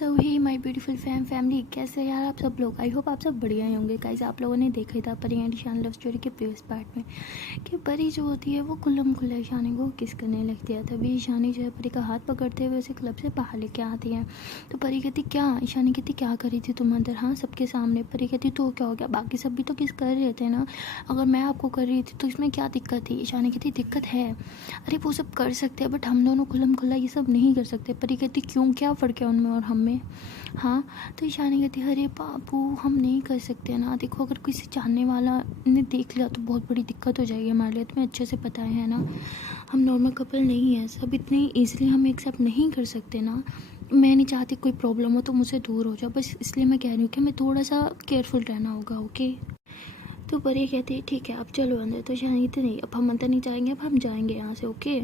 So he my beautiful family, कैसे यार आप सब लोग। आई होप आप सब बढ़िया ही होंगे। गाइस, आप लोगों ने देखा ही था परी एंड ईशान लव स्टोरी के प्रीवियस पार्ट में कि परी जो होती है वो खुल्लम खुल्ला ईशानी को किस करने लगती है। तभी ईशानी जो है परी का हाथ पकड़ते हुए उसे क्लब से बाहर लेके आती है। तो परी कहती क्या, ईशानी कहती क्या करी थी तुम अंदर, हाँ सबके सामने। परी कहती तो क्या हो गया, बाकी सब भी तो किस कर रहे थे ना, अगर मैं आपको कर रही थी तो इसमें क्या दिक्कत थी। ईशानी कहती दिक्कत है, अरे वो सब कर सकते हैं बट हम दोनों खुल्लम खुल्ला ये सब नहीं कर सकते। परी कहती क्यों, क्या फ़र्क है उनमें और हम में। हाँ, तो ईशानी कहती अरे बाबू हम नहीं कर सकते ना, देखो अगर किसी जानने वाला ने देख लिया तो बहुत बड़ी दिक्कत हो जाएगी हमारे लिए, तुम्हें अच्छे से पता है ना, हम नॉर्मल कपल नहीं है, सब इतने ईजिली हम एक्सेप्ट नहीं कर सकते ना। मैं नहीं चाहती कोई प्रॉब्लम हो तो मुझसे दूर हो जाओ, बस इसलिए मैं कह रही हूँ कि हमें थोड़ा सा केयरफुल रहना होगा, ओके। तो परी कहती है ठीक है अब चलो अंदर। तो ईशानी कहती नहीं अब हम अंदर नहीं जाएंगे, अब हम जाएंगे यहाँ से, ओके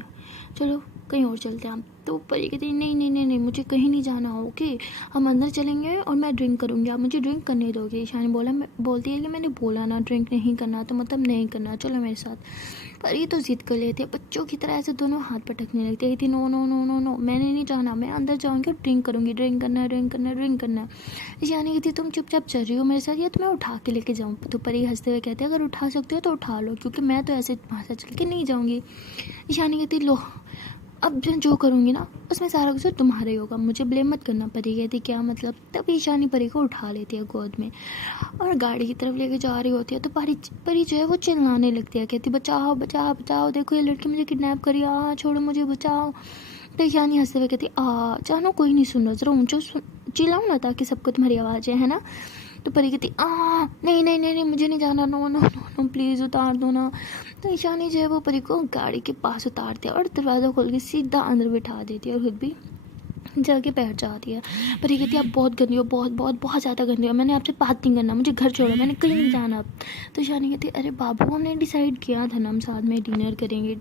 चलो कहीं और चलते हैं हम। तो परी कहती नहीं नहीं नहीं नहीं मुझे कहीं नहीं जाना, ओके हम अंदर चलेंगे और मैं ड्रिंक करूँगी, आप मुझे ड्रिंक करने दोगे। ईशानी बोलती है कि मैंने बोला ना ड्रिंक नहीं करना, तो मतलब नहीं करना, चलो मेरे साथ। परी तो जिद कर लेते बच्चों की तरह ऐसे दोनों हाथ पटकने लगती है। No no no no no मैंने नहीं जाना, मैं अंदर जाऊँगी और ड्रिंक करूँगी, ड्रिंक करना है ड्रिंक करना है ड्रिंक करना है। ईशानी कहती तुम चुपचाप चल रही हो मेरे साथ या तुम्हें उठा के लेके जाऊँ। तो परी हंसते हुए कहते हैं अगर उठा सकते हो तो उठा लो, क्योंकि मैं तो ऐसे वहाँ से चल के नहीं जाऊँगी। ईशानी कहती लो अब जो करूँगी ना उसमें सारा कुछ तुम्हारा ही होगा, मुझे ब्लेम मत करना। परी कहती क्या मतलब। तब ईशानी परी को उठा लेती है गोद में और गाड़ी की तरफ लेके जा रही होती है। तो परी जो है वो चिल्लाने लगती है, कहती बचाओ बचाओ बचाओ, देखो ये लड़की मुझे किडनैप करी, छोड़ो मुझे बचाओ। तो ईशानी हंसते हुए कहती जानो कोई नहीं सुन रहा, जरा ऊँचा चिल्लाओ ना ताकि सबको तुम्हारी आवाज़ है ना। तो परी कहती नहीं नहीं नहीं नहीं मुझे नहीं जाना, no no no no please उतार दो ना। तो ईशानी जो है वो परी को गाड़ी के पास उतारती है और दरवाज़ा खोल के सीधा अंदर बिठा देती है और खुद भी जाके बैठ जाती है। परी कहती आप बहुत गंदी हो, बहुत बहुत बहुत ज़्यादा गंदी हो, मैंने आपसे बात नहीं करना, मुझे घर छोड़ो, मैंने कहीं नहीं जाना अब। तो ईशानी कहती अरे बाबू हमने डिसाइड किया था ना हम साथ में डिनर करेंगे,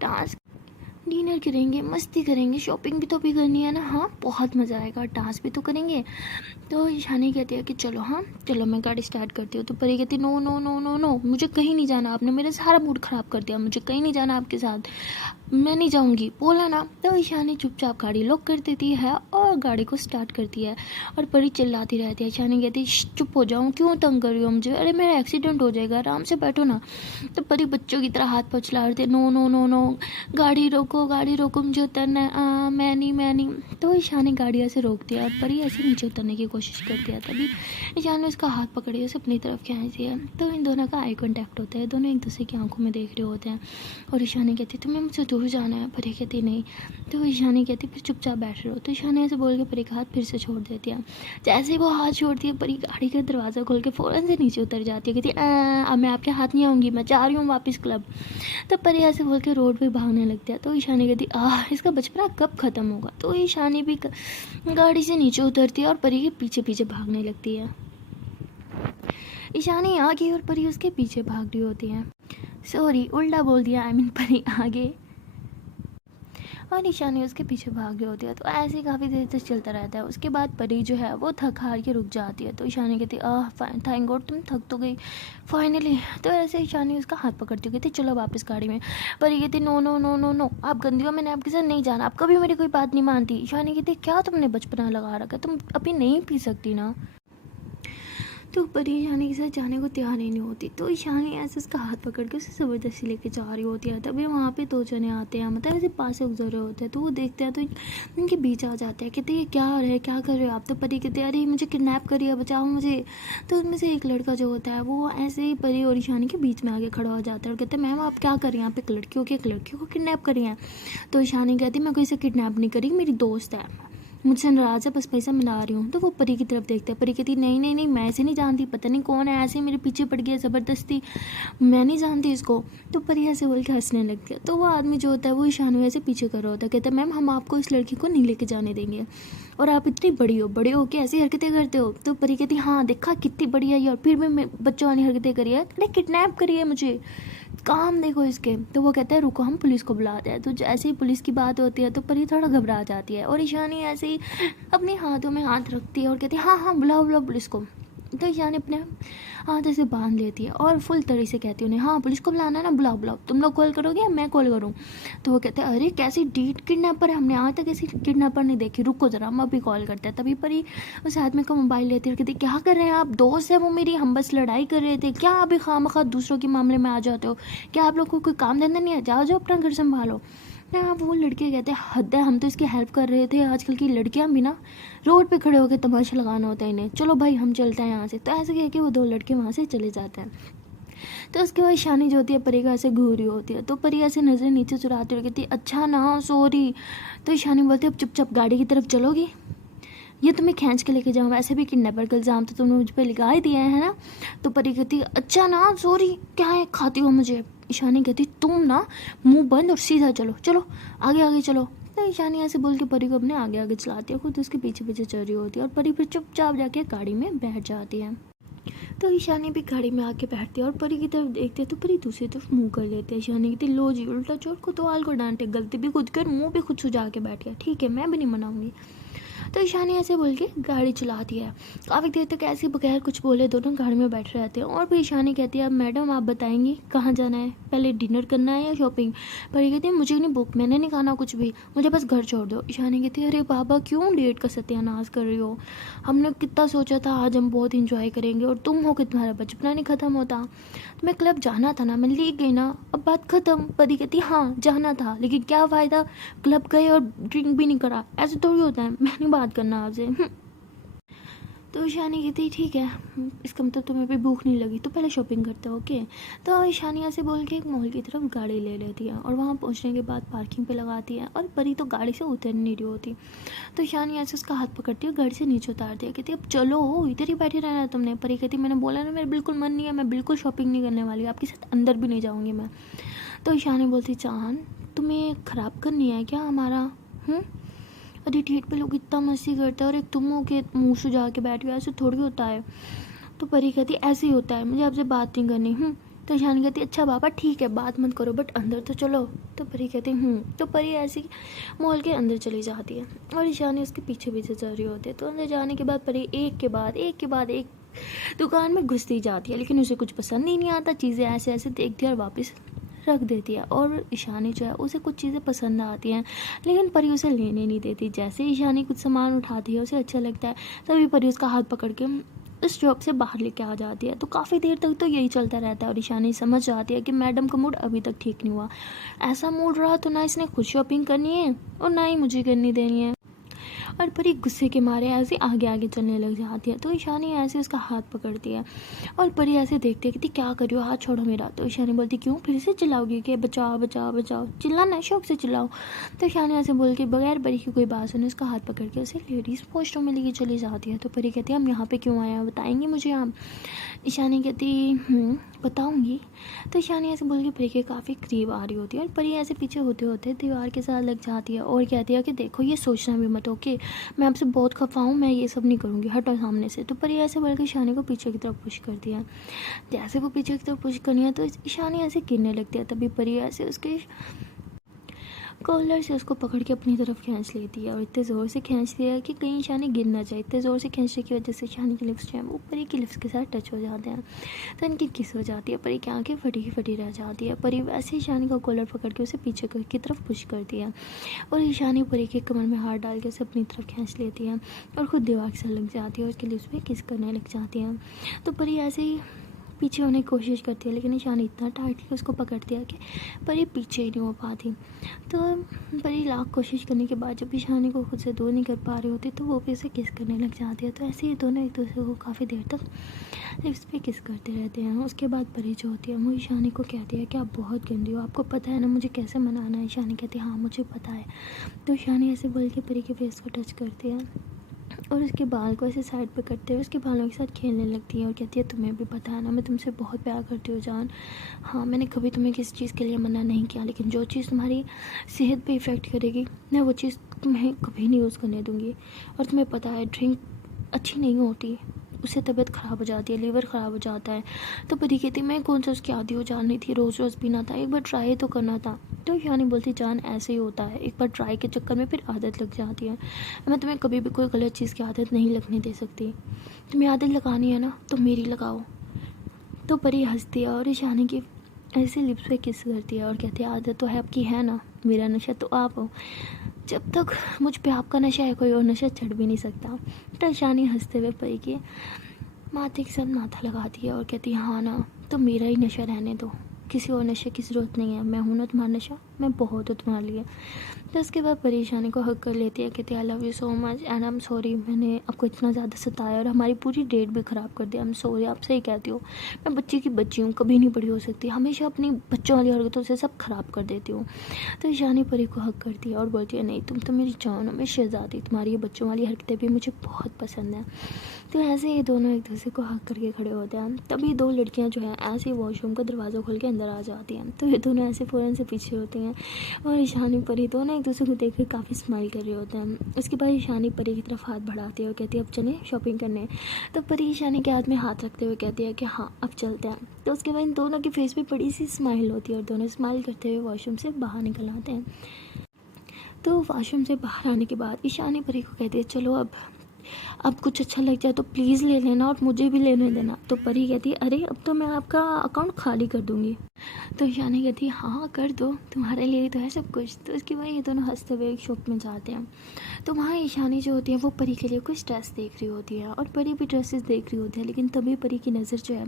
डिनर करेंगे, मस्ती करेंगे, शॉपिंग भी तो भी करनी है ना, हाँ बहुत मज़ा आएगा, डांस भी तो करेंगे। तो ईशानी कहती है कि चलो हाँ चलो मैं गाड़ी स्टार्ट करती हूँ। तो परी कहती no no no no no मुझे कहीं नहीं जाना, आपने मेरा सारा मूड ख़राब कर दिया, मुझे कहीं नहीं जाना आपके साथ, मैं नहीं जाऊँगी, बोला ना। तो ईशानी चुपचाप गाड़ी लॉक कर देती है और गाड़ी को स्टार्ट करती है और परी चिल्लाती रहती है। ईशानी कहती चुप हो जाऊँ, क्यों तंग कर रही हो मुझे, अरे मेरा एक्सीडेंट हो जाएगा, आराम से बैठो ना। तो परी बच्चों की तरह हाथ पछला रही थी, नो नो नो नो गाड़ी रोको मुझे उतरना है, मैं नहीं। तो ईशानी गाड़ी ऐसे रोकती है और परी ऐसे नीचे उतरने की कोशिश करती है। तभी ईशानी उसका हाथ पकड़ी उसे अपनी तरफ खींचती है। तो इन दोनों का आई कॉन्टैक्ट होता है, दोनों एक दूसरे की आंखों में देख रहे होते हैं और ईशानी कहती तुम्हें मुझसे दूर जाना है, परी कहती नहीं। तो ईशानी कहती फिर चुपचाप बैठ रहो। तो ईशानी ऐसे बोल के परी का हाथ फिर से छोड़ देती है। जैसे ही वो हाथ छोड़ती है परी गाड़ी का दरवाज़ा खोल के फ़ौरन से नीचे उतर जाती है, कहती अब मैं आपके हाथ नहीं आऊँगी, मैं जा रही हूँ वापस क्लब। तब परी ऐसे बोल के रोड पे भागने लगती है। तो ईशानी कहती इसका बचपना कब ख़त्म होगा। तो ईशानी भी गाड़ी से नीचे उतरती है और परी के पीछे पीछे भागने लगती है। ईशानी आगे और परी उसके पीछे भाग रही होती है, सॉरी उल्टा बोल दिया, आई मीन परी आगे और ईशानी उसके पीछे भाग रही होती है। तो ऐसे काफ़ी देर तक चलता रहता है। उसके बाद परी जो है वो थक हार के रुक जाती है। तो ईशानी कहती थैंक गॉड तुम थक तो गई फाइनली। तो ऐसे ईशानी उसका हाथ पकड़ती कहती चलो वापस गाड़ी में। परी कहती no no no no no आप गंदी हो, मैंने आपके साथ नहीं जाना, आप कभी मेरी कोई बात नहीं मानती। ईशानी कहती क्या तुमने बचपना लगा रखा, तुम अभी नहीं पी सकती ना। तो परी ईशानी के साथ जाने को तैयार ही नहीं होती। तो ईशानी ऐसे उसका हाथ पकड़ के उसे ज़बरदस्ती लेके जा रही होती है। तभी वहाँ पे दो जने आते हैं, मतलब ऐसे पास से गुजर रहे होते हैं। तो वो देखते हैं तो इनके बीच आ जाते हैं, कहते ये क्या हो रहा है, क्या कर रहे हो आप। तो परी कहते अरे मुझे किडनैप करिए, बचाओ मुझे। तो उनमें से एक लड़का जो होता है वो ऐसे ही परी और ईशानी के बीच में आके खड़ा हो जाता है और कहते हैं मैम आप क्या कर रही हैं, आप एक लड़की को किडनैप करी हैं। तो ईशानी कहती मैं कोई से किडनैप नहीं करी, मेरी दोस्त है, मुझसे नाराज़ है, बस पैसा मिला रही हूँ। तो वो परी की तरफ देखते हैं। परी कहती नहीं नहीं नहीं मैं ऐसे नहीं जानती, पता नहीं कौन है, ऐसे मेरे पीछे पड़ गया ज़बरदस्ती, मैं नहीं जानती इसको। तो परी ऐसे बोल के हंसने लगती है। तो वो आदमी जो होता है वो ईशानी ऐसे पीछे कर रहा होता है, कहता है मैम हम आपको इस लड़की को नहीं लेके जाने देंगे और आप इतनी बड़े हो के ऐसी हरकतें करते हो। तो परी कहती हाँ देखा कितनी बड़ी है और फिर भी बच्चों वाली हरकतें करी है, अरे किडनैप करी है मुझे, काम देखो इसके। तो वो कहता है रुको हम पुलिस को बुलाते हैं। तो जैसे ही पुलिस की बात होती है तो परी थोड़ा घबरा जाती है और ईशानी ऐसे ही अपने हाथों में हाथ रखती है और कहती है हाँ हाँ बुलाओ पुलिस को। तो ईशानी अपने हाथ ऐसे बांध लेती है और फुल तरीके से कहती है उन्हें, हाँ पुलिस को बुलाना है ना, बुलाओ बुलाओ, तुम लोग कॉल करोगे या मैं कॉल करूँ? तो वो कहते हैं अरे कैसी डीट किडनैपर है, हमने आज तक ऐसी किडनैपर नहीं देखी, रुको जरा हम अभी कॉल करते हैं। तभी परी उस आदमी का मोबाइल लेती है और कहती क्या कर रहे हैं आप, दोस्त है वो मेरी, हम बस लड़ाई कर रहे थे, क्या अभी खामखा दूसरों के मामले में आ जाते हो, क्या आप लोग को कोई काम धंधा नहीं है, जाओ जाओ अपना घर संभालो। ना वो लड़के कहते हैं हद है, हम तो इसकी हेल्प कर रहे थे, आजकल की लड़कियां भी ना रोड पे खड़े होकर तमाशा लगाना होता है इन्हें, चलो भाई हम चलते हैं यहाँ से। तो ऐसे कह के वो 2 लड़के वहाँ से चले जाते हैं। तो उसके बाद ईशानी जो होती है परी का ऐसे घूर रही होती है, तो परी ऐसे नज़र नीचे चुराती हुई कहती है अच्छा ना सॉरी। तो ईशानी बोलती है अब चुपचाप गाड़ी की तरफ चलोगी, ये तुम्हें खींच के लेके जाऊँ, वैसे भी किडनैपर का इल्ज़ाम तो तुमने मुझ पर लगा ही दिया है ना। तो परी कहती है अच्छा ना सॉरी, क्या है खाती हो मुझे। ईशानी कहती तुम ना मुंह बंद और सीधा चलो, चलो आगे आगे चलो। तो ईशानी ऐसे बोल के परी को अपने आगे आगे चलाती है, खुद उसके पीछे पीछे चल रही होती है और परी फिर चुपचाप जाके गाड़ी में बैठ जाती है। तो ईशानी भी गाड़ी में आके बैठती है और परी की तरफ देखते हैं तो परी दूसरी तरफ मुंह कर लेते हैं। ईशानी कहती लो जी उल्टा चोर कोतवाल को डांटे, गलती भी खुद कर, मुंह भी खुद सुझा के बैठ गया, ठीक है मैं भी नहीं मनाऊंगी। तो ईशानी ऐसे बोल के गाड़ी चलाती है। काफ़ी देर तक ऐसे बगैर कुछ बोले दोनों गाड़ी में बैठ रहते हैं और फिर ईशानी कहती है अब मैडम आप बताएंगी कहाँ जाना है, पहले डिनर करना है या शॉपिंग? परी कहती है मुझे नहीं भूख, मैंने नहीं खाना कुछ भी, मुझे बस घर छोड़ दो। ईशानी कहती है अरे बाबा क्यों डेट का सत्यानाश कर रही हो, हमने कितना सोचा था आज हम बहुत इंजॉय करेंगे और तुम हो कि तुम्हारा बचपना नहीं ख़त्म होता। तुम्हें क्लब जाना था ना, मैं ले गई ना, अब बात ख़त्म। परी कहती हाँ जाना था लेकिन क्या फ़ायदा, क्लब गए और ड्रिंक भी नहीं करा, ऐसे थोड़ी होता है, मैं नहीं बात करना आपसे। तो ईशानी कहती ठीक है, इसका मतलब तुम्हें भी भूख नहीं लगी तो पहले शॉपिंग करते हो ओके। तो ईशानी ऐसे बोल के एक मॉल की तरफ गाड़ी ले लेती है और वहाँ पहुँचने के बाद पार्किंग पे लगाती है और परी तो गाड़ी से उतर नहीं रही होती। तो ईशानी ऐसे उसका हाथ पकड़ती है, गाड़ी से नीचे उतार दिया, कहती अब चलो इधर ही बैठे रहना है तुमने। परी कहती मैंने बोला ना मेरा बिल्कुल मन नहीं है, मैं बिल्कुल शॉपिंग नहीं करने वाली, आपके साथ अंदर भी नहीं जाऊँगी मैं। तो ईशानी बोलती चांद तुम्हें ख़राब करनी है क्या हमारा? अरे डेट पे लोग इतना मस्ती करते हैं और एक तुम हो के मुँह सुझा के बैठ गया, ऐसे थोड़ी होता है। तो परी कहती ऐसे ही होता है, मुझे आपसे बात नहीं करनी। तो ईशानी कहती अच्छा पापा ठीक है बात मत करो बट अंदर तो चलो। तो परी कहती तो परी ऐसी मॉल के अंदर चली जाती है और ईशानी उसके पीछे पीछे चल रही होती है। तो अंदर जाने के बाद परी एक के बाद एक दुकान में घुसती जाती है लेकिन उसे कुछ पसंद ही नहीं आता, चीज़ें ऐसे ऐसे देखती है और वापस रख देती है। और ईशानी जो है उसे कुछ चीज़ें पसंद आती हैं लेकिन परी उसे लेने नहीं देती। जैसे ईशानी कुछ सामान उठाती है उसे अच्छा लगता है तभी परी उसका हाथ पकड़ के उस शॉप से बाहर लेके आ जाती है। तो काफ़ी देर तक तो यही चलता रहता है और ईशानी समझ जाती है कि मैडम का मूड अभी तक ठीक नहीं हुआ, ऐसा मूड रहा तो ना इसने खुद शॉपिंग करनी है और ना ही मुझे करनी देनी है। और परी गुस्से के मारे ऐसे आगे आगे चलने लग जाती है। तो ईशानी ऐसे उसका हाथ पकड़ती है और परी ऐसे देखती है कि क्या कर रही हो, हाथ छोड़ो मेरा। तो ईशानी बोलती क्यों फिर से चिल्लाओगी कि बचाओ बचाओ बचाओ, चिल्लाना शौक से चिल्लाओ। तो ईशानी ऐसे बोल के बगैर परी की कोई बात सुने उसका हाथ पकड़ के उसे लेडीज़ वॉशरूम में लेके चली जाती है। तो परी कहती है हम यहाँ पे क्यों आए हैं बताएंगे मुझे आप? ईशानी कहती बताऊंगी। तो ईशानी ऐसे बोल के परी के काफ़ी करीब आ रही होती है और परी ऐसे पीछे होते होते दीवार के साथ लग जाती है और कहती है कि देखो ये सोचना भी मत ओके, मैं आपसे बहुत खफा हूँ, मैं ये सब नहीं करूँगी, हटो सामने से। तो परी ऐसे बोल के ईशानी को पीछे की तरफ पुश कर दिया। जैसे वो पीछे की तरफ पुश करनी है तो ईशानी ऐसे गिरने लगती है, तभी परी ऐसे उसके कॉलर से उसको पकड़ के अपनी तरफ खींच लेती है और इतने ज़ोर से खींचती है कि कहीं ईशानी गिर ना जाए। इतने ज़ोर से खींचने की वजह से ईशानी के लिप्स जो है वो परी की लिप्स के साथ टच हो जाते हैं तो इनकी किस हो जाती है। परी की आंखें फटी की फटी रह जाती है। परी वैसे ईशानी का कॉलर पकड़ के उसे पीछे की तरफ पुश करती है और ईशानी परी के कमर में हाथ डाल के उसे अपनी तरफ खींच लेती है और खुद दीवार से लग जाती है और उसके लिप्स पे किस करने लग जाती है। तो परी ऐसे ही पीछे होने की कोशिश करती है लेकिन ईशानी इतना टाइटली उसको पकड़ती है कि परी पीछे ही नहीं हो पाती। तो परी लाख कोशिश करने के बाद जब ईशानी को खुद से दूर नहीं कर पा रही होती तो वो भी उसे किस करने लग जाती है। तो ऐसे ही दोनों एक दूसरे को काफ़ी देर तक लिप्स पे किस करते रहते हैं। उसके बाद परी जो होती है वो ईशानी को कहती है कि आप बहुत गंदी हो, आपको पता है ना मुझे कैसे मनाना है? ईशानी कहती है हाँ मुझे पता है। तो ईशानी ऐसे बोल के परी के फेस को टच करती है और उसके बाल को ऐसे साइड पे करते हुए उसके बालों के साथ खेलने लगती है और कहती है तुम्हें भी पता है ना मैं तुमसे बहुत प्यार करती हूँ जान। हाँ मैंने कभी तुम्हें किसी चीज़ के लिए मना नहीं किया लेकिन जो चीज़ तुम्हारी सेहत पे इफ़ेक्ट करेगी मैं वो चीज़ तुम्हें कभी नहीं यूज़ करने दूँगी। और तुम्हें पता है ड्रिंक अच्छी नहीं होती, उससे तबीयत ख़राब हो जाती है, लीवर ख़राब हो जाता है। तो परी कहती मैं कौन सा उसकी आदी हो जानी थी, रोज़ रोज़ पीना था, एक बार ट्राई तो करना था। तो ईशानी बोलती जान ऐसे ही होता है, एक बार ट्राई के चक्कर में फिर आदत लग जाती है। मैं तुम्हें कभी भी कोई गलत चीज़ की आदत नहीं लगने दे सकती। तुम्हें आदत लगानी है ना तो मेरी लगाओ। तो परी हंसती है और ईशानी की ऐसे लिप्स पे किस करती है और कहती है आदत तो है आपकी है ना, मेरा नशा तो आप हो। जब तक मुझ पे आपका नशा है कोई और नशा चढ़ भी नहीं सकता। तो ईशानी हंसते हुए परी के माथे के साथ माथा लगाती है और कहती है हाँ ना, तो मेरा ही नशा रहने दो, किसी और नशे की ज़रूरत नहीं है। मैं हूँ ना तुम्हारा नशा, मैं बहुत हूँ तुम्हारे लिए। तो उसके बाद परेशानी को हक कर लेती है, कहती है I love you so much and I am sorry, मैंने आपको इतना ज़्यादा सताया और हमारी पूरी डेट भी ख़राब कर दिया। आई एम सॉरी, आपसे ही कहती हूँ, मैं बच्ची की बच्ची हूँ, कभी नहीं बड़ी हो सकती, हमेशा अपनी बच्चों वाली हरकतों से सब ख़राब कर देती हूँ। तो ईशानी परी को हक करती है और बोलती है नहीं, तुम तो मेरी जान हो, मैं शहज़ादी, तुम्हारी ये बच्चों वाली हरकतें भी मुझे बहुत पसंद हैं। तो ऐसे ये दोनों एक दूसरे को हक करके खड़े होते हैं। तभी दो लड़कियां जो हैं ऐसे ही वॉशरूम का दरवाज़ा खोल के अंदर आ जाती हैं। तो ये दोनों ऐसे फ़ौरन से पीछे होती हैं और ईशानी परी दोनों एक दूसरे को देख कर काफ़ी स्माइल कर रहे होते हैं। उसके बाद ईशानी परी की तरफ हाथ बढ़ाती है और कहती है अब चलें शॉपिंग करने। तो परी ईशानी के हाथ में हाथ रखते हुए कहती है कि हाँ अब चलते हैं। तो उसके बाद इन दोनों की फेस पे बड़ी सी स्माइल होती है और दोनों स्माइल करते हुए वॉशरूम से बाहर निकल आते हैं। तो वॉशरूम से बाहर आने के बाद ईशानी परी को कहती है चलो अब कुछ अच्छा लग जाए तो प्लीज़ ले लेना और मुझे भी लेने देना। तो परी कहती है अरे अब तो मैं आपका अकाउंट खाली कर दूँगी। तो ईशानी कहती है हाँ कर दो, तुम्हारे लिए तो है सब कुछ। तो उसके बाद ये दोनों हंसते हुए एक शॉप में जाते हैं। तो वहाँ ईशानी जो होती है वो परी के लिए कुछ ड्रेस देख रही होती है और परी भी ड्रेसेस देख रही होती है। लेकिन तभी परी की नज़र जो है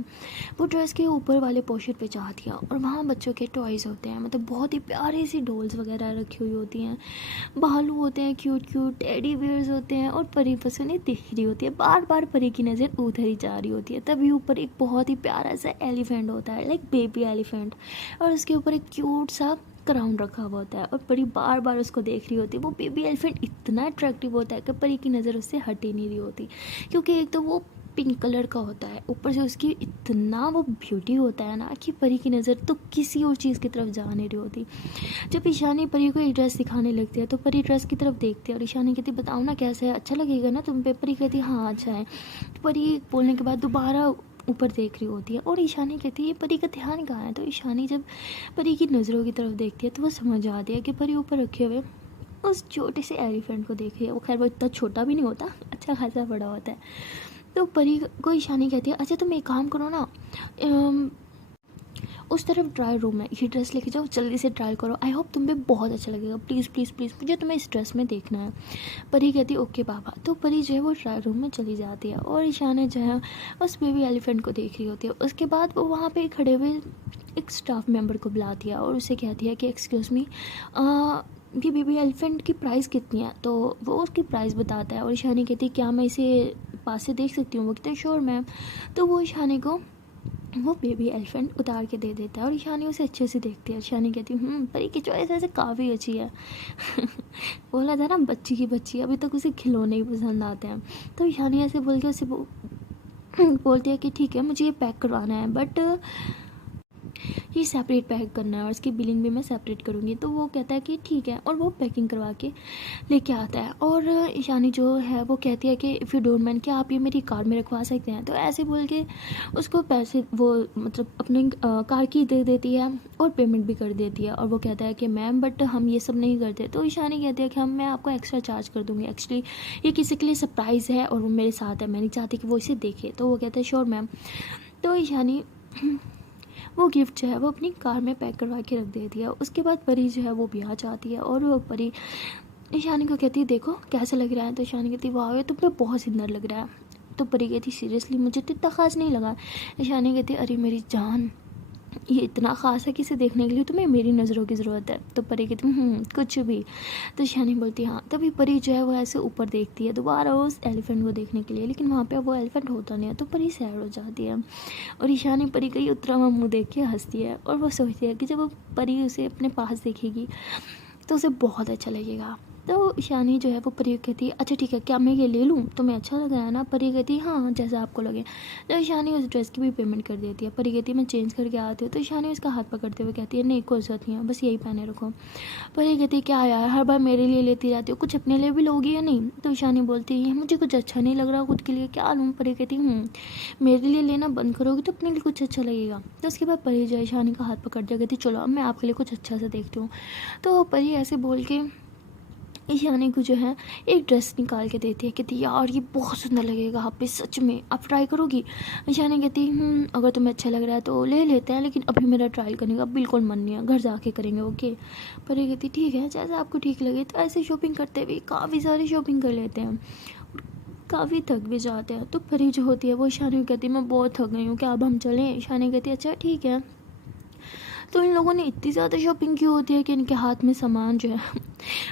वो ड्रेस के ऊपर वाले पोर्शन पे जाती है और वहाँ बच्चों के टॉयज़ होते हैं, मतलब बहुत ही प्यारी सी डॉल्स वगैरह रखी हुई होती हैं, भालू होते हैं, क्यूट क्यूट टेडी बियर्स होते हैं और परी बस उन्हें देख रही होती है। बार बार परी की नज़र उधर ही जा रही होती है। तभी ऊपर एक बहुत ही प्यारा सा एलिफेंट होता है, लाइक बेबी एलिफेंट, और उसके ऊपर एक क्यूट सा क्राउन रखा हुआ होता है और परी बार बार उसको देख रही होती है। वो बेबी एलिफेंट इतना अट्रैक्टिव होता है कि परी की नज़र उससे हट ही नहीं रही होती, क्योंकि एक तो वो पिंक कलर का होता है, ऊपर से उसकी इतना वो ब्यूटी होता है ना कि परी की नज़र तो किसी और चीज़ की तरफ जा नहीं रही होती। जब ईशानी परी को एक ड्रेस दिखाने लगती है तो परी ड्रेस की तरफ देखती है और ईशानी कहती बताओ ना कैसा है, अच्छा लगेगा ना तुम पे। परी कहती हाँ अच्छा है। तो परी बोलने के बाद दोबारा ऊपर देख रही होती है और ईशानी कहती है ये परी का ध्यान कहाँ है। तो ईशानी जब परी की नज़रों की तरफ देखती है तो वो समझ आती है कि परी ऊपर रखे हुए उस छोटे से एलिफेंट को देख रही है। वो खैर वो इतना छोटा भी नहीं होता, अच्छा खासा बड़ा होता है। तो परी को ईशानी कहती है अच्छा तुम एक काम करो ना, उस तरफ ट्रायल रूम है, ये ड्रेस लेके जाओ, जल्दी से ट्रायल करो, आई होप तुम्हें बहुत अच्छा लगेगा, प्लीज़ प्लीज़ प्लीज़ मुझे तुम्हें इस ड्रेस में देखना है। परी कहती है ओके पापा। तो परी जो है वो ट्रायल रूम में चली जाती है और ईशानी जो है उस बेबी एलिफेंट को देख रही होती है। उसके बाद वो वहाँ पे खड़े हुए एक स्टाफ मेम्बर को बुलाती है और उसे कहती है कि एक्सक्यूज़ मी, ये बेबी एलिफेंट की प्राइस कितनी है। तो वो उसकी प्राइस बताता है और ईशानी कहती है क्या मैं इसे पास से देख सकती हूँ। वो कहते हैं श्योर मैम। तो वो ईशानी को वो बेबी एलिफेंट उतार के दे देता है और ईशानी उसे अच्छे से देखती है। ईशानी कहती है परी की चॉइस ऐसे काफ़ी अच्छी है। बोला था ना बच्ची की बच्ची, अभी तक उसे खिलौने ही पसंद आते हैं। तो ईशानी ऐसे बोल के उसे बोलती है कि ठीक है मुझे ये पैक करवाना है, बट ये सेपरेट पैक करना है और इसकी बिलिंग भी मैं सेपरेट करूँगी। तो वो कहता है कि ठीक है और वो पैकिंग करवा के लेके आता है। और ईशानी जो है वो कहती है कि इफ़ यू डोंट माइंड, क्या आप ये मेरी कार में रखवा सकते हैं। तो ऐसे बोल के उसको पैसे वो मतलब अपनी कार की दे देती है और पेमेंट भी कर देती है। और वो कहता है कि मैम बट हम ये सब नहीं करते। तो ईशानी कहती है कि मैं आपको एक्स्ट्रा चार्ज कर दूँगी, एक्चुअली ये किसी के लिए सरप्राइज़ है और वो मेरे साथ है, मैं नहीं चाहती कि वो इसे देखे। तो वो कहता है श्योर मैम। तो ईशानी वो गिफ्ट जो है वो अपनी कार में पैक करवा के रख देती है। उसके बाद परी जो है वो भी आ जाती है और वो परी ईशानी को कहती है देखो कैसा लग रहा है। तो ईशानी कहती है वाह ये तुम पे बहुत सुंदर लग रहा है। तो परी कहती सीरियसली मुझे तो इतना ख़ास नहीं लगा। ईशानी कहती अरे मेरी जान ये इतना ख़ास है कि इसे देखने के लिए तुम्हें मेरी नज़रों की ज़रूरत है। तो परी कहती कुछ भी। तो ईशानी बोलती हाँ। तभी परी जो है वो ऐसे ऊपर देखती है दोबारा उस एलिफेंट को देखने के लिए, लेकिन वहाँ पे वो एलिफेंट होता नहीं है। तो परी सैड हो जाती है और ईशानी परी का ये उतरा हुआ मुँह देख के हंसती है और वो सोचती है कि जब वो परी उसे अपने पास देखेगी तो उसे बहुत अच्छा लगेगा। तो ईशानी जो है वो परी को कहती है अच्छा ठीक है क्या मैं ये ले लूँ, तुम्हें अच्छा लग रहा है ना? परी कहती है हाँ जैसा आपको लगे। तो ईशानी उस ड्रेस की भी पेमेंट कर देती है। परी कहती है मैं चेंज करके आती हूँ। तो ईशानी उसका हाथ पकड़ते हुए कहती है नहीं कोई ज़रूरत नहीं है, बस यही पहने रखो। परी कहती है क्या यार हर बार मेरे लिए लेती रहती हो, कुछ अपने लिए भी लोगी या नहीं? तो ईशानी बोलती है मुझे कुछ अच्छा नहीं लग रहा खुद के लिए, क्या लूँ? परी कहती मेरे लिए लेना बंद करोगी तो अपने लिए कुछ अच्छा लगेगा। तो उसके बाद परी जो है ईशानी का हाथ पकड़ दिया, कहती चलो अब मैं आपके लिए कुछ अच्छा सा देखती हूँ। तो परी ऐसे बोल के ईशानी को जो है एक ड्रेस निकाल के देती है, कहती यार ये बहुत सुंदर लगेगा आप पे, सच में आप ट्राई करोगी? ईशानी कहती अगर तुम्हें अच्छा लग रहा है तो ले लेते हैं, लेकिन अभी मेरा ट्रायल करने का बिल्कुल मन नहीं है, घर जाके करेंगे ओके। पर ये कहती ठीक है जैसा आपको ठीक लगे। तो ऐसे शॉपिंग करते हुए काफ़ी सारी शॉपिंग कर लेते हैं, काफ़ी थक भी जाते हैं। तो परी जो होती है वो ईशानी को कहती है मैं बहुत थक गई हूँ, क्या अब हम चलें? ईशानी कहती है अच्छा ठीक है। तो इन लोगों ने इतनी ज़्यादा शॉपिंग की होती है कि इनके हाथ में सामान जो है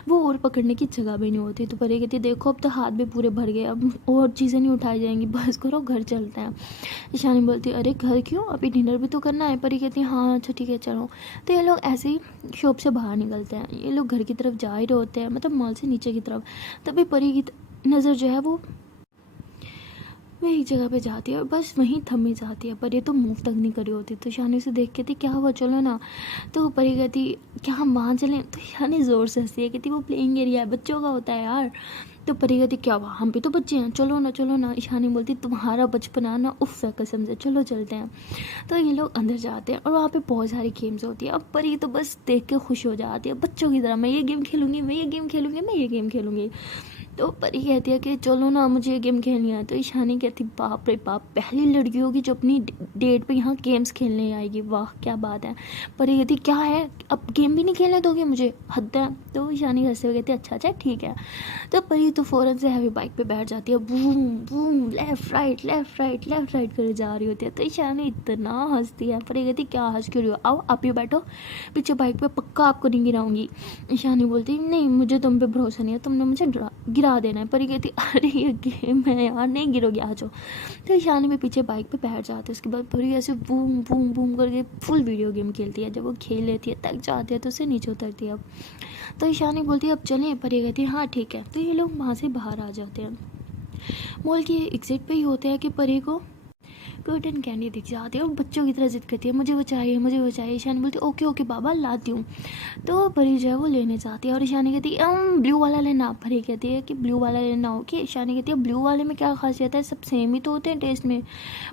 वो और पकड़ने की जगह भी नहीं होती। तो परी कहती है देखो अब तो हाथ भी पूरे भर गए, अब और चीज़ें नहीं उठाई जाएंगी, बस करो घर चलते हैं। ईशानी बोलती है अरे घर क्यों, अभी डिनर भी तो करना है। परी कहती है हाँ अच्छा ठीक है चलो। तो ये लोग ऐसे ही शॉप से बाहर निकलते हैं, ये लोग घर की तरफ जा ही रहे होते हैं, मतलब मॉल से नीचे की तरफ। तभी परी की नज़र जो है वो एक जगह पे जाती है और बस वहीं थम ही जाती है, पर ये तो मूव तक नहीं करी होती। तो शानी से देख के थी क्या हुआ चलो ना। तो परी कहती क्या हम वहाँ चलें? तो शानी ज़ोर से हंसी है, कहती वो प्लेइंग एरिया है, बच्चों का होता है यार। तो परी कहती क्या हुआ हम भी तो बच्चे हैं, चलो ना चलो ना। ईशानी बोलती तुम्हारा बचपना ना उफ है कसम से, चलो चलते हैं। तो ये लोग अंदर जाते हैं और वहाँ पे बहुत सारी गेम्स होती है। अब परी तो बस देख के खुश हो जाती है, बच्चों की तरह मैं ये गेम खेलूँगी, मैं ये गेम खेलूँगी, मैं ये गेम खेलूँगी। तो परी कहती है कि चलो ना मुझे ये गेम खेलनी है। तो ईशानी कहती बाप रे बाप, पहली लड़की होगी जो अपनी डेट पे यहाँ गेम्स खेलने आएगी, वाह क्या बात है। परी कहती क्या है अब गेम भी नहीं खेलने दोगे मुझे, हद है। तो ईशानी हंसते हुए कहती अच्छा अच्छा ठीक है। तो परी तो फ़ौरन से हैवी बाइक पे बैठ जाती है, boom boom left right left right left right कर जा रही होती है। तो ईशानी इतना हंसती है। परी कहती क्या हंस क्यों रही हो, आओ आप ही बैठो पीछे बाइक पे, पक्का आपको नहीं गिराऊंगी। ईशानी बोलती नहीं मुझे तुम पे भरोसा नहीं है, तुमने मुझे गिरा देना है। परी कहती अरे ये गेम है यार, नहीं गिरोगी आ जाओ। तो ईशानी में पीछे बाइक पे बैठ जाते हैं। उसके बाद परी ऐसे बूम बूम बूम करके फुल वीडियो गेम खेलती है। जब वो खेल लेती है थक जाती है तो उसे नीचे उतरती है। अब तो ईशानी बोलती है अब चलें? परी कहती है हाँ ठीक है। तो ये लोग वहाँ से बाहर आ जाते हैं, मॉल के एग्जिट पे ही होते हैं कि परी को कॉटन कैंडी दिख जाती है और बच्चों की तरह जिद करती है मुझे वो चाहिए मुझे वो चाहिए। ईशानी बोलती है ओके ओके बाबा लाती हूँ। तो परी जो है वो लेने जाती है और ईशानी कहती है ब्लू वाला लेना। परी कहती है कि ब्लू वाला लेना हो कि? ईशानी कहती है ब्लू वाले में क्या खासियत है, सब सेम ही तो होते हैं टेस्ट में,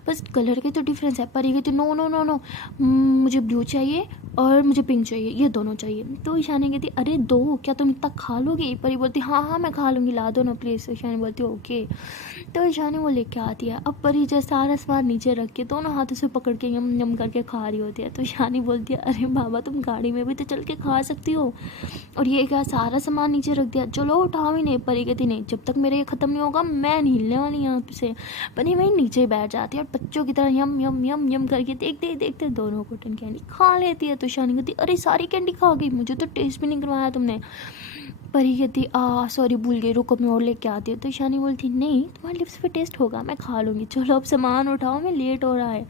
बस कलर के तो डिफरेंस है। परी कहती है नो नो नो नो, मुझे ब्लू चाहिए और मुझे पिंक चाहिए, ये दोनों चाहिए। तो ईशानी कहती है अरे दो, क्या तुम इतना खा लोगी? परी बोलती हाँ हाँ मैं खा लूँगी, ला दो ना प्लीज़। ईशानी बोलती है ओके। तो ईशानी वो लेके आती है। अब परी जो सारा सामान नीचे रख के दोनों हाथों से पकड़ के यम यम करके खा रही होती है। तो ईशानी बोलती है अरे बाबा तुम गाड़ी में भी तो चल के खा सकती हो, और ये क्या सारा सामान नीचे रख दिया, चलो उठाओ ही नहीं। परी कहती नहीं जब तक मेरे ये ख़त्म नहीं होगा मैं नहीं हिलने वाली यहाँ से। परी वहीं नीचे ही बैठ जाती है और बच्चों की तरह यम यम यम यम करके देखते देखते दोनों कॉटन कैंडी खा लेती है। तो ईशानी कहती अरे सारी कैंडी खा गई, मुझे तो टेस्ट भी नहीं करवाया तुमने। परी कहती सॉरी भूल गई, रुको मैं और लेके आती हूँ। तो ईशानी बोलती नहीं तुम्हारे लिप्स पे टेस्ट होगा, मैं खा लूँगी, चलो अब सामान उठाओ मैं लेट हो रहा है।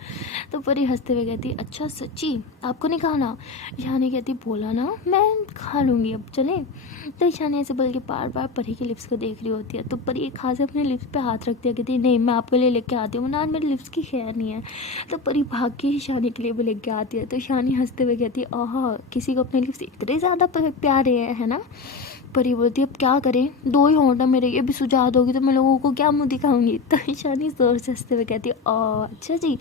तो परी हंसते हुए कहती अच्छा सच्ची आपको नहीं खाना? ईशानी कहती बोला ना मैं खा लूँगी, अब चले। तो ईशानी ऐसे बोल के बार बार परी के लिप्स को देख रही होती है। तो परी एक हाथ से अपने लिप्स पे हाथ रखती है, कहती नहीं मैं आपके लिए लेके आती हूँ ना, आज मेरे लिप्स की खैर नहीं है। तो परी भाग के ईशानी के लिए भी लेके आती है। तो ईशानी हंसते हुए कहती है आहा किसी को अपने लिप्स इतने ज़्यादा प्यारे हैं है ना। परी बोलती है अब क्या करें, दो ही होंठ है मेरे, ये भी सुझा दोगी तो मैं लोगों को क्या मुँह दिखाऊंगी। तो ईशानी जोर से हंसते हुए कहती है अच्छा जी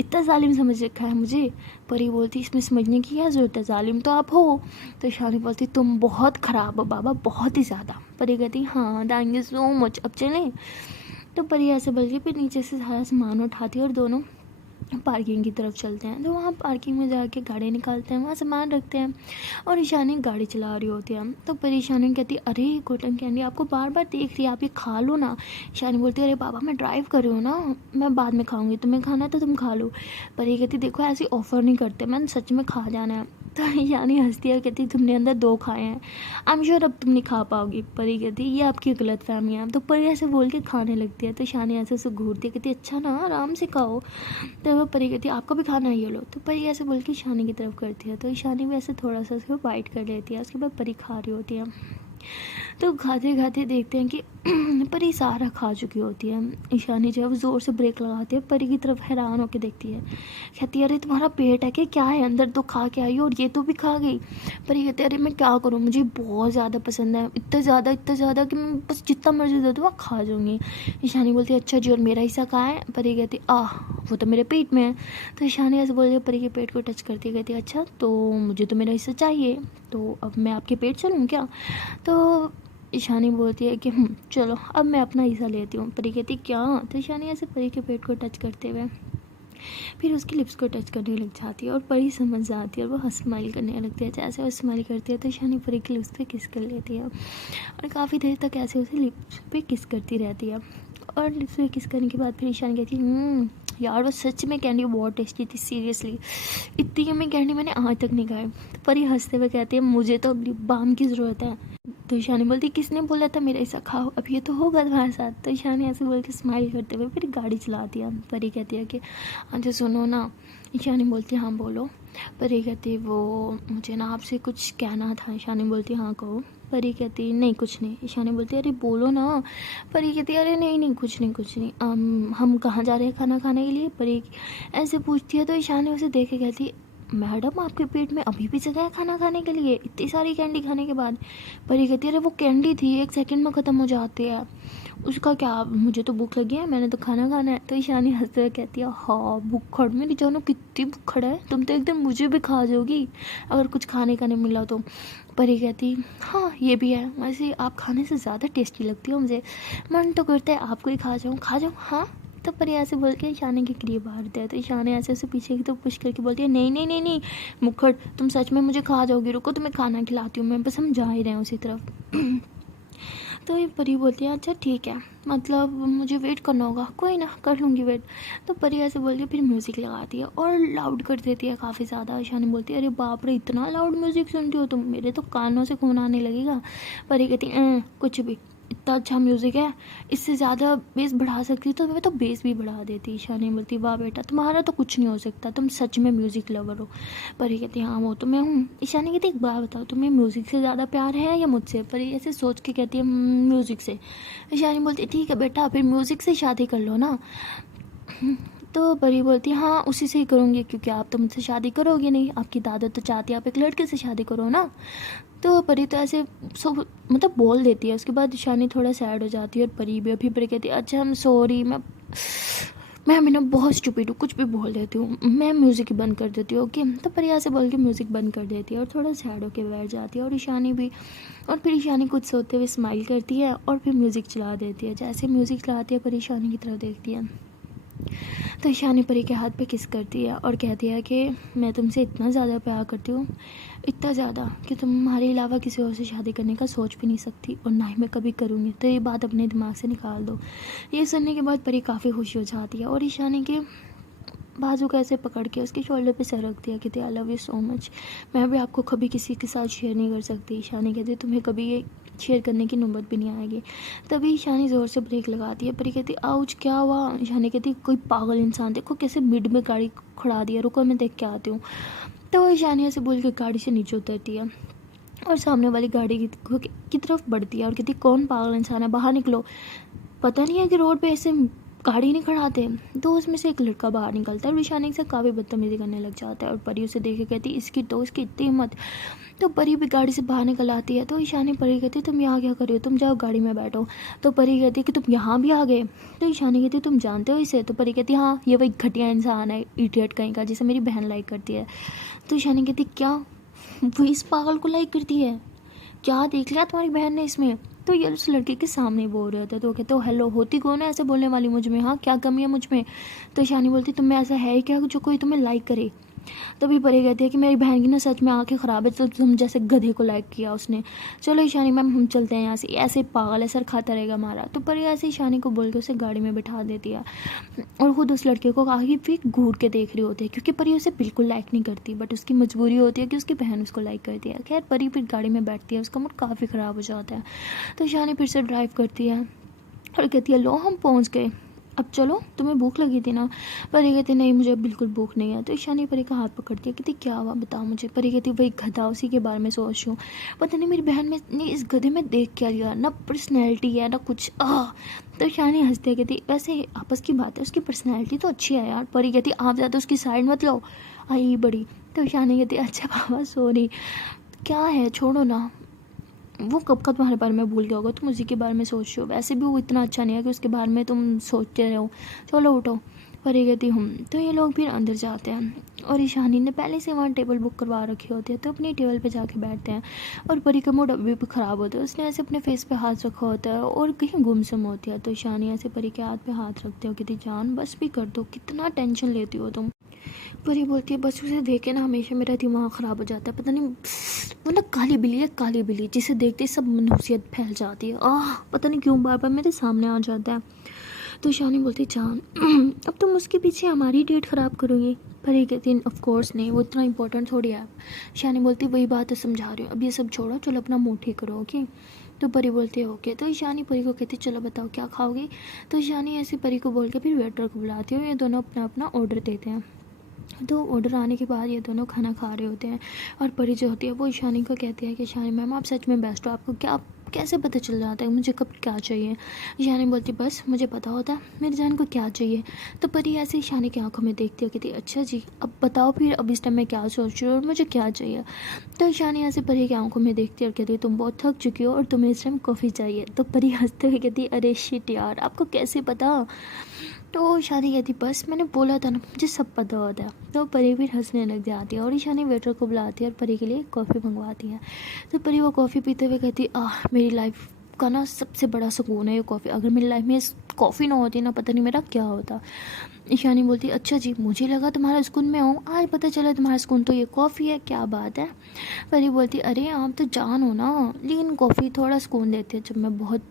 इतना जालिम समझ रखा है मुझे। परी बोलती इसमें समझने की क्या ज़रूरत है, जालिम तो आप हो। तो ईशानी बोलती तुम बहुत ख़राब हो बाबा, बहुत ही ज़्यादा। परी कहती हाँ थैंक यू सो मच, अब चलें? तो परी ऐसे बोल के फिर नीचे से सारा सामान उठाती है और दोनों पार्किंग की तरफ चलते हैं। तो वहाँ पार्किंग में जाके गाड़ी निकालते हैं, वहाँ सामान रखते हैं और ईशानी गाड़ी चला रही होती है। तो परेशानी कहती है अरे कॉटन कैंडी आपको बार बार देख रही है, आप ये खा लो ना। ईशानी बोलती है अरे बाबा मैं ड्राइव कर रही हूँ ना, मैं बाद में खाऊंगी, तुम्हें खाना है तो तुम खा लो। पर ये कहती देखो ऐसी ऑफ़र नहीं करते, मैंने सच में खा जाना है। तो ईशानी हंसती है, कहती तुमने अंदर दो खाए हैं, आई एम श्योर अब तुम नहीं खा पाओगी। परी कहती ये आपकी गलत फहमी है। तो परी ऐसे बोल के खाने लगती है। तो ईशानी ऐसे उसे घूरती है, कहती अच्छा ना आराम से खाओ। तो परी कहती है आपको भी खाना है ये लो। तो परी ऐसे बोल के ईशानी की तरफ करती है। तो ईशानी भी ऐसे थोड़ा सा उसको बाइट कर लेती है। उसके बाद परी खा रही होती है। तो खाते खाते देखते हैं कि परी सारा खा चुकी होती है। ईशानी जो है वो ज़ोर से ब्रेक लगाती है, परी की तरफ हैरान होकर देखती है, कहती है अरे तुम्हारा पेट है कि क्या है अंदर, तो खा के आई और ये तो भी खा गई। परी कहती है अरे मैं क्या करूँ, मुझे बहुत ज़्यादा पसंद है, इतना ज़्यादा कि मैं बस जितना मर्जी दे दूँ खा जाऊँगी। ईशानी बोलती है अच्छा जी और मेरा हिस्सा कहाँ है। परी कहती वो तो मेरे पेट में है। तो ईशानी ऐसे बोलती है, परी के पेट को टच करती है, कहती है अच्छा तो मुझे तो मेरा हिस्सा चाहिए, तो अब मैं आपके पेट चलूँ क्या। तो ईशानी बोलती है कि चलो अब मैं अपना हिस्सा लेती हूँ। परी कहती क्या। तो ईशानी ऐसे परी के पेट को टच करते हुए फिर उसकी लिप्स को टच करने लग जाती है और परी समझ जाती है और वो स्माइल करने लगती है। जैसे वो स्माइल करती है तो ईशानी परी की लिप्स पे किस कर लेती है और काफ़ी देर तक ऐसे उसे लिप्स पे किस करती रहती है। और लिप्स पे किस करने के बाद फिर ईशानी कहती है यार वो सच में कैंडी बहुत टेस्टी थी, सीरियसली इतनी यम्मी कैंडी मैंने आज तक नहीं खाई। तो परी हंसते हुए कहती है मुझे तो अब लिप बाम की ज़रूरत है। तो ईशानी बोलती किसने बोला था मेरा ऐसा खाओ, अब ये तो होगा तुम्हारे साथ। तो ईशानी ऐसे बोल के स्माइल करते हुए फिर गाड़ी चलाती है। परी कहती है कि अच्छा सुनो ना। ईशानी बोलती है हाँ बोलो। परी कहती वो मुझे ना आपसे कुछ कहना था। ईशानी बोलती हाँ कहो। परी कहती नहीं कुछ नहीं। ईशानी बोलती अरे बोलो ना। परी कहती अरे नहीं कुछ नहीं। हम कहाँ जा रहे हैं खाना खाने के लिए। परी ऐसे पूछती है तो ईशानी उसे देख के कहती मैडम आपके पेट में अभी भी जगह है खाना खाने के लिए इतनी सारी कैंडी खाने के बाद। परी कहती है अरे वो कैंडी थी 1 सेकंड में ख़त्म हो जाती है, उसका क्या, मुझे तो भूख लगी है, मैंने तो खाना खाना है। तो ईशानी हंसते हुए कहती है हाँ भूखड़, मेरी जानो कितनी भूखड़ है, तुम तो एकदम मुझे भी खा जाओगी अगर कुछ खाने का नहीं मिला तो। परी कहती हाँ ये भी है, वैसे आप खाने से ज़्यादा टेस्टी लगती हो मुझे, मन तो करता है आपको ही खा जाऊँ। हाँ। तो परी ऐसे बोल के ईशानी के करीब हारते हैं। तो ईशानी ऐसे उसे पीछे की तो पुश करके बोलती है नहीं मुखड़ तुम सच में मुझे खा जाओगी, रुको तुम्हें खाना खिलाती हूँ मैं, बस हम जा ही रहे हैं उसी तरफ। तो ये परी बोलती है अच्छा ठीक है, मतलब मुझे वेट करना होगा, कोई ना कर लूँगी वेट। तो परी ऐसे बोल के फिर म्यूज़िक लगाती है और लाउड कर देती है काफ़ी ज़्यादा। ईशानी बोलती है अरे बाप रे इतना लाउड म्यूज़िक सुनती हो तुम, मेरे तो कानों से खून आने लगेगा। परी कहती कुछ भी, इतना अच्छा म्यूज़िक है, इससे ज़्यादा बेस बढ़ा सकती तो मैं तो बेस भी बढ़ा देती। ईशानी बोलती वाह बेटा तुम्हारा तो कुछ नहीं हो सकता, तुम सच में म्यूज़िक लवर हो। परी कहती हाँ वो तो मैं हूँ। ईशानी कहती एक बात बताओ तुम्हें म्यूज़िक से ज़्यादा प्यार है या मुझसे। परी ऐसे सोच के कहती है म्यूज़िक से। ईशानी बोलती ठीक है बेटा फिर म्यूज़िक से शादी कर लो ना। तो परी बोलती हाँ उसी से ही करूँगी, क्योंकि आप तो मुझसे शादी करोगे नहीं, आपकी दादा तो चाहती है आप एक लड़के से शादी करो ना। तो परी तो ऐसे सब मतलब बोल देती है। उसके बाद ईशानी थोड़ा सैड हो जाती है और परी भी अभी परी कहती है अच्छा I'm सॉरी, मैं अभी ना बहुत स्टूपिड हूँ, कुछ भी बोल देती हूँ, मैं म्यूज़िक ही बंद कर देती हूँ ओके। तो परी ऐसे बोल के म्यूज़िक बंद कर देती है और थोड़ा सैड होकर बैठ जाती है और ईशानी भी। और फिर ईशानी कुछ सोते हुए स्माइल करती है और फिर म्यूज़िक चला देती है। जैसे म्यूज़िक चलाती है परी ईशानी की तरफ देखती है तो ईशानी परी के हाथ पे किस करती है और कहती है कि मैं तुमसे इतना ज़्यादा प्यार करती हूँ, इतना ज़्यादा कि तुम्हारे अलावा किसी और से शादी करने का सोच भी नहीं सकती और ना ही मैं कभी करूँगी, तो ये बात अपने दिमाग से निकाल दो। ये सुनने के बाद परी काफ़ी खुश हो जाती है और ईशानी के बाजू को ऐसे पकड़ के उसके शोल्डर पे सर रख दिया कि I love you so much, मैं भी आपको कभी किसी के साथ शेयर नहीं कर सकती। ईशानी कहती तुम्हें कभी ये शेयर करने की नौबत भी नहीं आएगी। तभी ईशानी ज़ोर से ब्रेक लगाती है। परी कहती आउच क्या हुआ। ईशानी कहती कोई पागल इंसान, देखो कैसे मिड में गाड़ी खड़ा दिया, रुको मैं देख के आती हूँ। तो ईशानी ऐसे बोल के गाड़ी से नीचे उतरती है और सामने वाली गाड़ी की तरफ बढ़ती है और कहती कौन पागल इंसान है, बाहर निकलो, पता नहीं है कि रोड पे ऐसे गाड़ी नहीं खड़ाते। तो उसमें से एक लड़का बाहर निकलता है और ईशानी से काफ़ी बदतमीजी करने लग जाता है और परी उसे देख के कहती इसकी तो इसकी इतनी हिम्मत। तो परी भी गाड़ी से बाहर निकल आती है। तो ईशानी परी कहती तुम यहाँ क्या कर रही हो, तुम जाओ गाड़ी में बैठो। तो परी कहती है कि तुम यहाँ भी आ गए। तो ईशानी कहती तुम जानते हो इसे। तो परी कहती हाँ ये वही घटिया इंसान है, इडियट कहीं का, जिसे मेरी बहन लाइक करती है। तो ईशानी कहती क्या वो इस पागल को लाइक करती है, क्या देख लिया तुम्हारी बहन ने इसमें। तो ये उस लड़के के सामने बोल रहे होते। तो वो कहते हो हेलो होती कौन है ऐसे बोलने वाली मुझ में, हाँ क्या कमी है मुझ में। तो ईशानी बोलती तुम में ऐसा है क्या जो कोई तुम्हें लाइक करे। तभी परी कहती है कि मेरी बहन की ना सच में आंखें ख़राब है, तो तुम जैसे गधे को लाइक किया उसने। चलो ईशानी मैम हम चलते हैं यहाँ से, ऐसे पागल है सर खाता रहेगा हमारा। तो परी ऐसे ईशानी को बोल के उसे गाड़ी में बिठा देती है और ख़ुद उस लड़के को काफ़ी फिर घूर के देख रही होती है, क्योंकि परी उसे बिल्कुल लाइक नहीं करती, बट उसकी मजबूरी होती है कि उसकी बहन उसको लाइक करती है। खैर परी फिर गाड़ी में बैठती है, उसका मूड काफ़ी ख़राब हो जाता है। तो ईशानी फिर से ड्राइव करती है और कहती है लो हम पहुँच गए। अब चलो, तुम्हें भूख लगी थी ना। परी कहती नहीं मुझे बिल्कुल भूख नहीं है। तो ईशानी परी का हाथ पकड़ती है, कहती क्या हुआ बताओ मुझे। परी कहती वही गधा, उसी के बारे में सोच रही हूँ। पता नहीं मेरी बहन में ने इस गधे में देख क्या लिया, ना पर्सनैलिटी है ना कुछ। तो ईशानी हंसती है, कहती वैसे आपस की बात है, उसकी पर्सनैलिटी तो अच्छी है यार। परी कहती आप ज़्यादा उसकी साइड मत लो, आई बड़ी। तो ईशानी कहती अच्छा पापा सॉरी, क्या है छोड़ो ना, वो कब का तुम्हारे बारे में भूल गया होगा, तुम उसी के बारे में सोच रहे हो। वैसे भी वो इतना अच्छा नहीं है कि उसके बारे में तुम सोचते रहो। चलो उठो। परी कहती हूँ। तो ये लोग फिर अंदर जाते हैं और ईशानी ने पहले से वहाँ टेबल बुक करवा रखी होती है, तो अपनी टेबल पे जाके बैठते हैं। और परी का मूड अभी भी ख़राब होता है, उसने ऐसे अपने फेस पे हाथ रखा होता है और कहीं गुमसुम होती है। तो ईशानी ऐसे परी के हाथ पे हाथ रखते हो, कहती जान बस भी कर दो, कितना टेंशन लेती हो तुम। परी बोलती है बस उसे देखे ना हमेशा मेरा दिमाग ख़राब हो जाता है, पता नहीं वो ना काली बिल्ली है, काली बिल्ली, जिसे देखते ही सब मनहूसियत फैल जाती है। पता नहीं क्यों बार बार मेरे सामने आ जाता है। तो ईशानी बोलती जान अब तुम उसके पीछे हमारी डेट ख़राब करोगी। परी कहती ऑफ कोर्स नहीं, वो इतना इंपॉर्टेंट थोड़ी है। ईशानी बोलती वही बात है समझा रही हूँ, अब ये सब छोड़ो, चलो अपना मुँह ठीक करो ओके। तो परी बोलती है ओके। तो ईशानी परी को कहती चलो बताओ क्या खाओगी। तो ईशानी ऐसी परी को बोल के फिर वेटर को बुलाती है, ये दोनों अपना अपना ऑर्डर देते हैं। तो ऑर्डर आने के बाद ये दोनों खाना खा रहे होते हैं और परी जो होती है वो ईशानी को कहती है कि ईशानी मैम आप सच में बेस्ट हो, आपको क्या कैसे पता चल जाता है मुझे कब क्या चाहिए। ईशानी बोलती बस मुझे पता होता है मेरी जान को क्या चाहिए। तो परी ऐसे ईशानी की आंखों में देखती है, कहती अच्छा जी अब बताओ फिर अब इस टाइम मैं क्या सोच रही हूँ और मुझे क्या चाहिए। तो ईशानी ऐसे परी की आंखों में देखती है और कहती है तुम बहुत थक चुकी हो और तुम्हें इस टाइम कॉफ़ी चाहिए। तो परी हंसते हुए कहती अरे शिट यार आपको कैसे पता। तो ईशानी कहती बस मैंने बोला था ना मुझे सब पता होता है। तो परी फिर हंसने लग जाती है और ईशानी वेटर को बुलाती है और परी के लिए कॉफ़ी मंगवाती है। तो परी वो कॉफ़ी पीते हुए कहती मेरी लाइफ का ना सबसे बड़ा सुकून है ये कॉफ़ी, अगर मेरी लाइफ में कॉफ़ी ना होती ना पता नहीं मेरा क्या होता। ईशानी बोलती अच्छा जी मुझे लगा तुम्हारा सुकून में हूँ, आज पता चला तुम्हारा सुकून तो ये कॉफ़ी है, क्या बात है। परी बोलती अरे आप तो जान हो ना, लेकिन कॉफ़ी थोड़ा सुकून देती है, जब मैं बहुत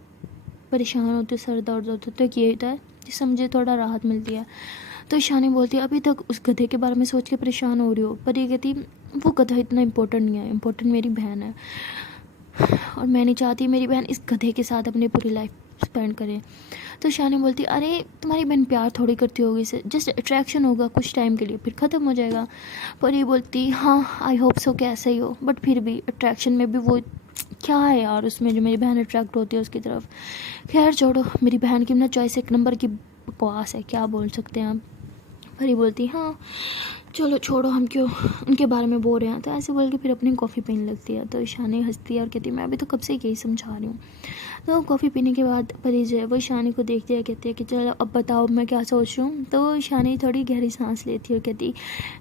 परेशान होती हूँ सर दर्द होता है तो ये होता है जिससे मुझे थोड़ा राहत मिलती है। तो ईशानी बोलती है अभी तक उस गधे के बारे में सोच के परेशान हो रही हो। पर ये कहती वो गधा इतना इम्पोर्टेंट नहीं है, इम्पोर्टेंट मेरी बहन है और मैं नहीं चाहती मेरी बहन इस गधे के साथ अपनी पूरी लाइफ स्पेंड करे। तो ईशानी बोलती अरे तुम्हारी बहन प्यार थोड़ी करती होगी, इसे जस्ट अट्रैक्शन होगा कुछ टाइम के लिए फिर ख़त्म हो जाएगा। पर ये बोलती हाँ आई होप सो कि ऐसा ही हो, बट फिर भी अट्रैक्शन में भी वो क्या है यार उसमें जो मेरी बहन अट्रैक्ट होती है उसकी तरफ। खैर छोड़ो, मेरी बहन की ना चॉइस एक नंबर की बकवास है, क्या बोल सकते हैं हम। परी बोलती हाँ चलो छोड़ो हम क्यों उनके बारे में बोल रहे हैं। तो ऐसे बोल के फिर अपनी कॉफ़ी पीने लगती है। तो ईशानी हंसती है और कहती है मैं अभी तो कब से यही समझा रही हूँ। तो कॉफ़ी पीने के बाद परी जो है वो ईशानी को देखती है, कहती है कि चलो अब बताओ मैं क्या सोच रही हूँ। तो ईशानी थोड़ी गहरी सांस लेती है और कहती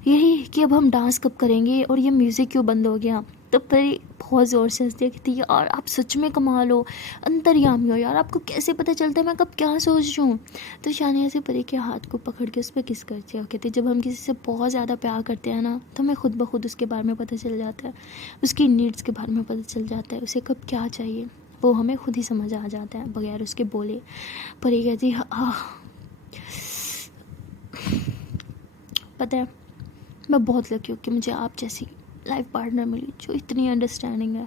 यही कि अब हम डांस कब करेंगे और ये म्यूज़िक क्यों बंद हो गया। तो परी बहुत ज़ोर से हंसती है, कहती यार आप सच में कमाल हो, अंतर्यामी हो यार, आपको कैसे पता चलता है मैं कब क्या सोच रही हूँ। तो ईशानी ऐसे परी के हाथ को पकड़ के उस पर किस करती है और कहती जब हम किसी से बहुत ज़्यादा प्यार करते हैं ना तो हमें खुद ब खुद उसके बारे में पता चल जाता है, उसकी नीड्स के बारे में पता चल जाता है, उसे कब क्या चाहिए वो हमें खुद ही समझ आ जाता है बगैर उसके बोले। परी कहती पता है मैं बहुत लकी हूँ कि मुझे आप जैसी लाइफ पार्टनर मिली जो इतनी अंडरस्टैंडिंग है।